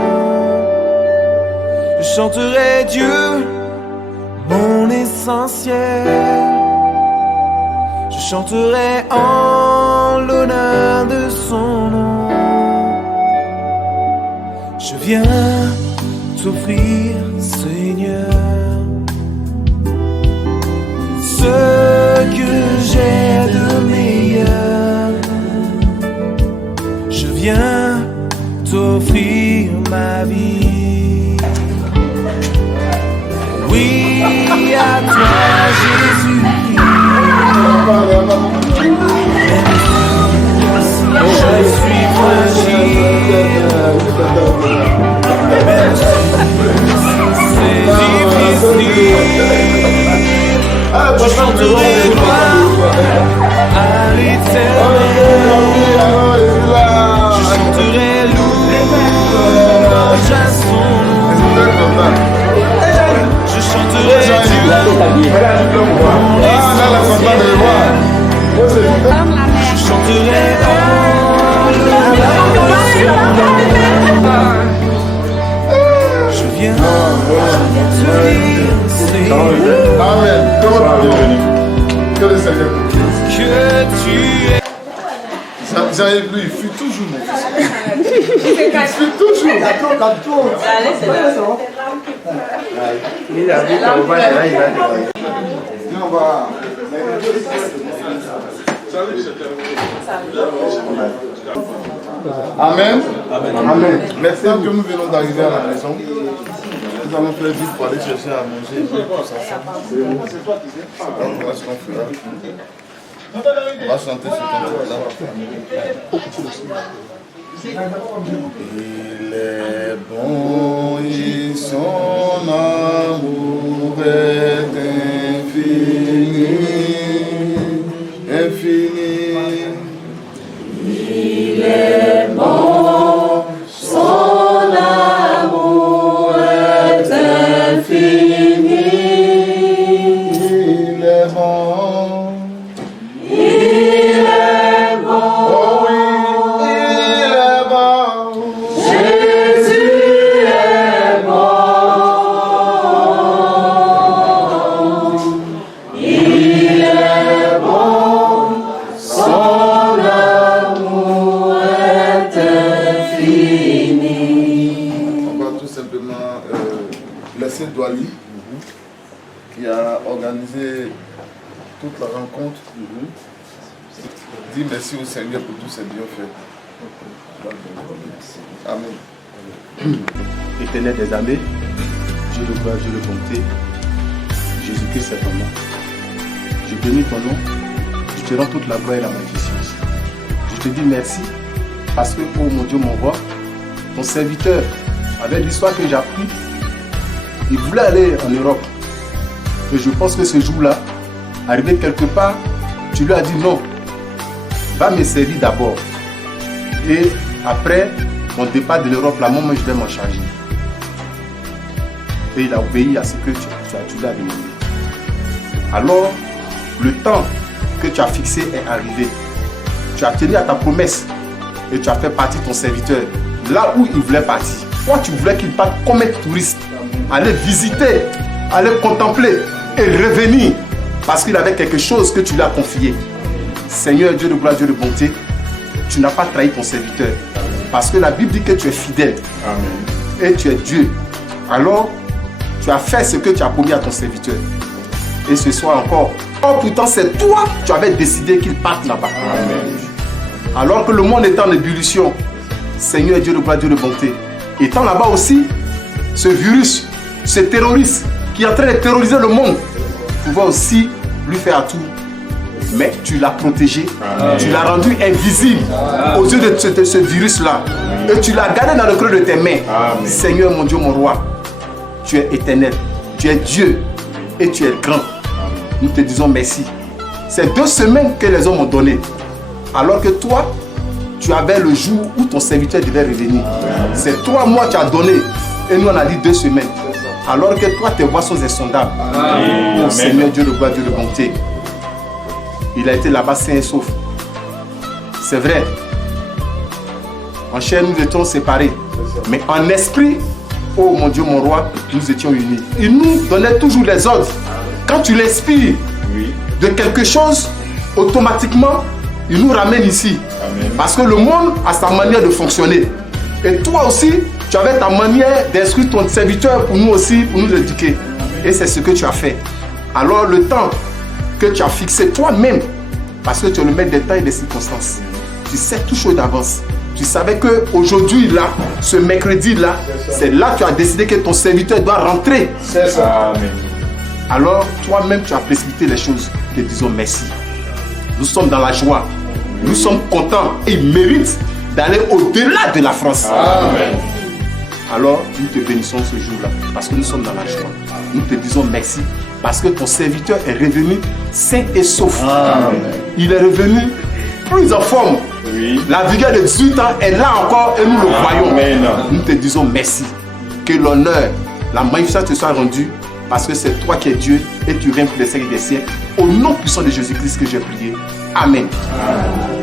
Je chanterai Dieu, mon essentiel. Je chanterai en l'honneur de son nom. Je viens t'offrir, Seigneur, ce que j'ai de meilleur. Je viens t'offrir ma vie. Oui, à toi Jésus-Christ. Je suis fragile, même si c'est difficile. Je chanterai gloire à l'Éternel. Je chanterai louange à son nom. Je chanterai Dieu, mon essentiel. Je chanterai en l'honneur de son nom. Je viens te dire, Seigneur, Amen. Que le Seigneur te bénisse. que tu es. J'arrive lui, il fuit toujours mon fils. Il fuit toujours. On va. Amen. Amen. Maintenant que nous venons d'arriver à la maison, nous allons faire vite pour aller chercher à manger. Voilà ce qu'on fera. On va chanter ce cantique-là. Il est bon et son amour est infini, infini. Il est bon, son amour est infini. Il est bon. Il est bon. Oh oui, il est bon. Jésus est bon. Il est bon. Son amour est infini. On va tout simplement laisser Douali qui a organisé toute la rencontre. Dis merci au Seigneur pour tous ses bienfaits. Amen. Éternel des armées, Dieu de gloire, Dieu de bonté, Jésus-Christ est ton nom. Je bénis ton nom, je te rends toute la gloire et la magnificence. Je te dis merci parce que, oh mon Dieu, mon roi, ton serviteur, avec l'histoire que j'ai appris, il voulait aller en Europe. Et je pense que ce jour-là, arrivé quelque part, tu lui as dit non, va me servir d'abord. Et après mon départ de l'Europe, là, moi, je vais m'en charger. Et il a obéi à ce que tu lui as demandé. Alors, le temps que tu as fixé est arrivé. Tu as tenu à ta promesse et tu as fait partie de ton serviteur. Là où il voulait partir. Toi, tu voulais qu'il parte comme un touriste, aller visiter, aller contempler et revenir. Parce qu'il avait quelque chose que tu lui as confié. Seigneur, Dieu de gloire, Dieu de bonté, tu n'as pas trahi ton serviteur. Parce que la Bible dit que tu es fidèle. Amen. Et tu es Dieu. Alors, tu as fait ce que tu as promis à ton serviteur. Et ce soir encore. Oh, pourtant, c'est toi, tu avais décidé qu'il parte là-bas. Amen. Alors que le monde est en ébullition, Seigneur, Dieu de gloire, Dieu de bonté, étant là-bas aussi, ce virus, ce terroriste qui est en train de terroriser le monde, pouvait aussi lui faire à tout mais tu l'as protégé, tu l'as rendu invisible aux yeux de ce virus-là. Et tu l'as gardé dans le creux de tes mains. Seigneur, mon Dieu, mon roi, tu es éternel, tu es Dieu et tu es grand. Nous te disons merci. C'est 2 semaines que les hommes ont donné, alors que toi, tu avais le jour où ton serviteur devait revenir. C'est 3 mois que tu as donné et nous on a dit 2 semaines. Alors que toi, tes voix sont insondables. Oh Seigneur Dieu de gloire, Dieu de bonté. Il a été là-bas sain et sauf. C'est vrai. En chair, nous étions séparés. Mais en esprit, oh mon Dieu, mon roi, nous étions unis. Il nous donnait toujours les ordres. Quand tu l'inspires de quelque chose, automatiquement, il nous ramène ici. Parce que le monde a sa manière de fonctionner. Et toi aussi, tu avais ta manière d'instruire ton serviteur pour nous aussi, pour nous éduquer. Et c'est ce que tu as fait. Alors le temps que tu as fixé toi-même, parce que tu es le maître des temps et des circonstances, tu sais tout chose d'avance. Tu savais qu'aujourd'hui, là, ce mercredi-là, c'est là que tu as décidé que ton serviteur doit rentrer. C'est ça. Amen. Alors, toi-même, tu as précipité les choses. Te disons merci. Nous sommes dans la joie. Nous sommes contents et ils méritent d'aller au-delà de la France. Amen. Alors, nous te bénissons ce jour-là parce que nous sommes dans la joie. Nous te disons merci parce que ton serviteur est revenu sain et sauf. Amen. Il est revenu plus en forme. Oui. La vigueur de 18 ans est là encore et nous le voyons. Amen. Nous te disons merci. Que l'honneur, la magnificence te soit rendue parce que c'est toi qui es Dieu et tu règnes pour les siècles des siècles. Au nom puissant de Jésus-Christ que j'ai prié. Amen. Amen.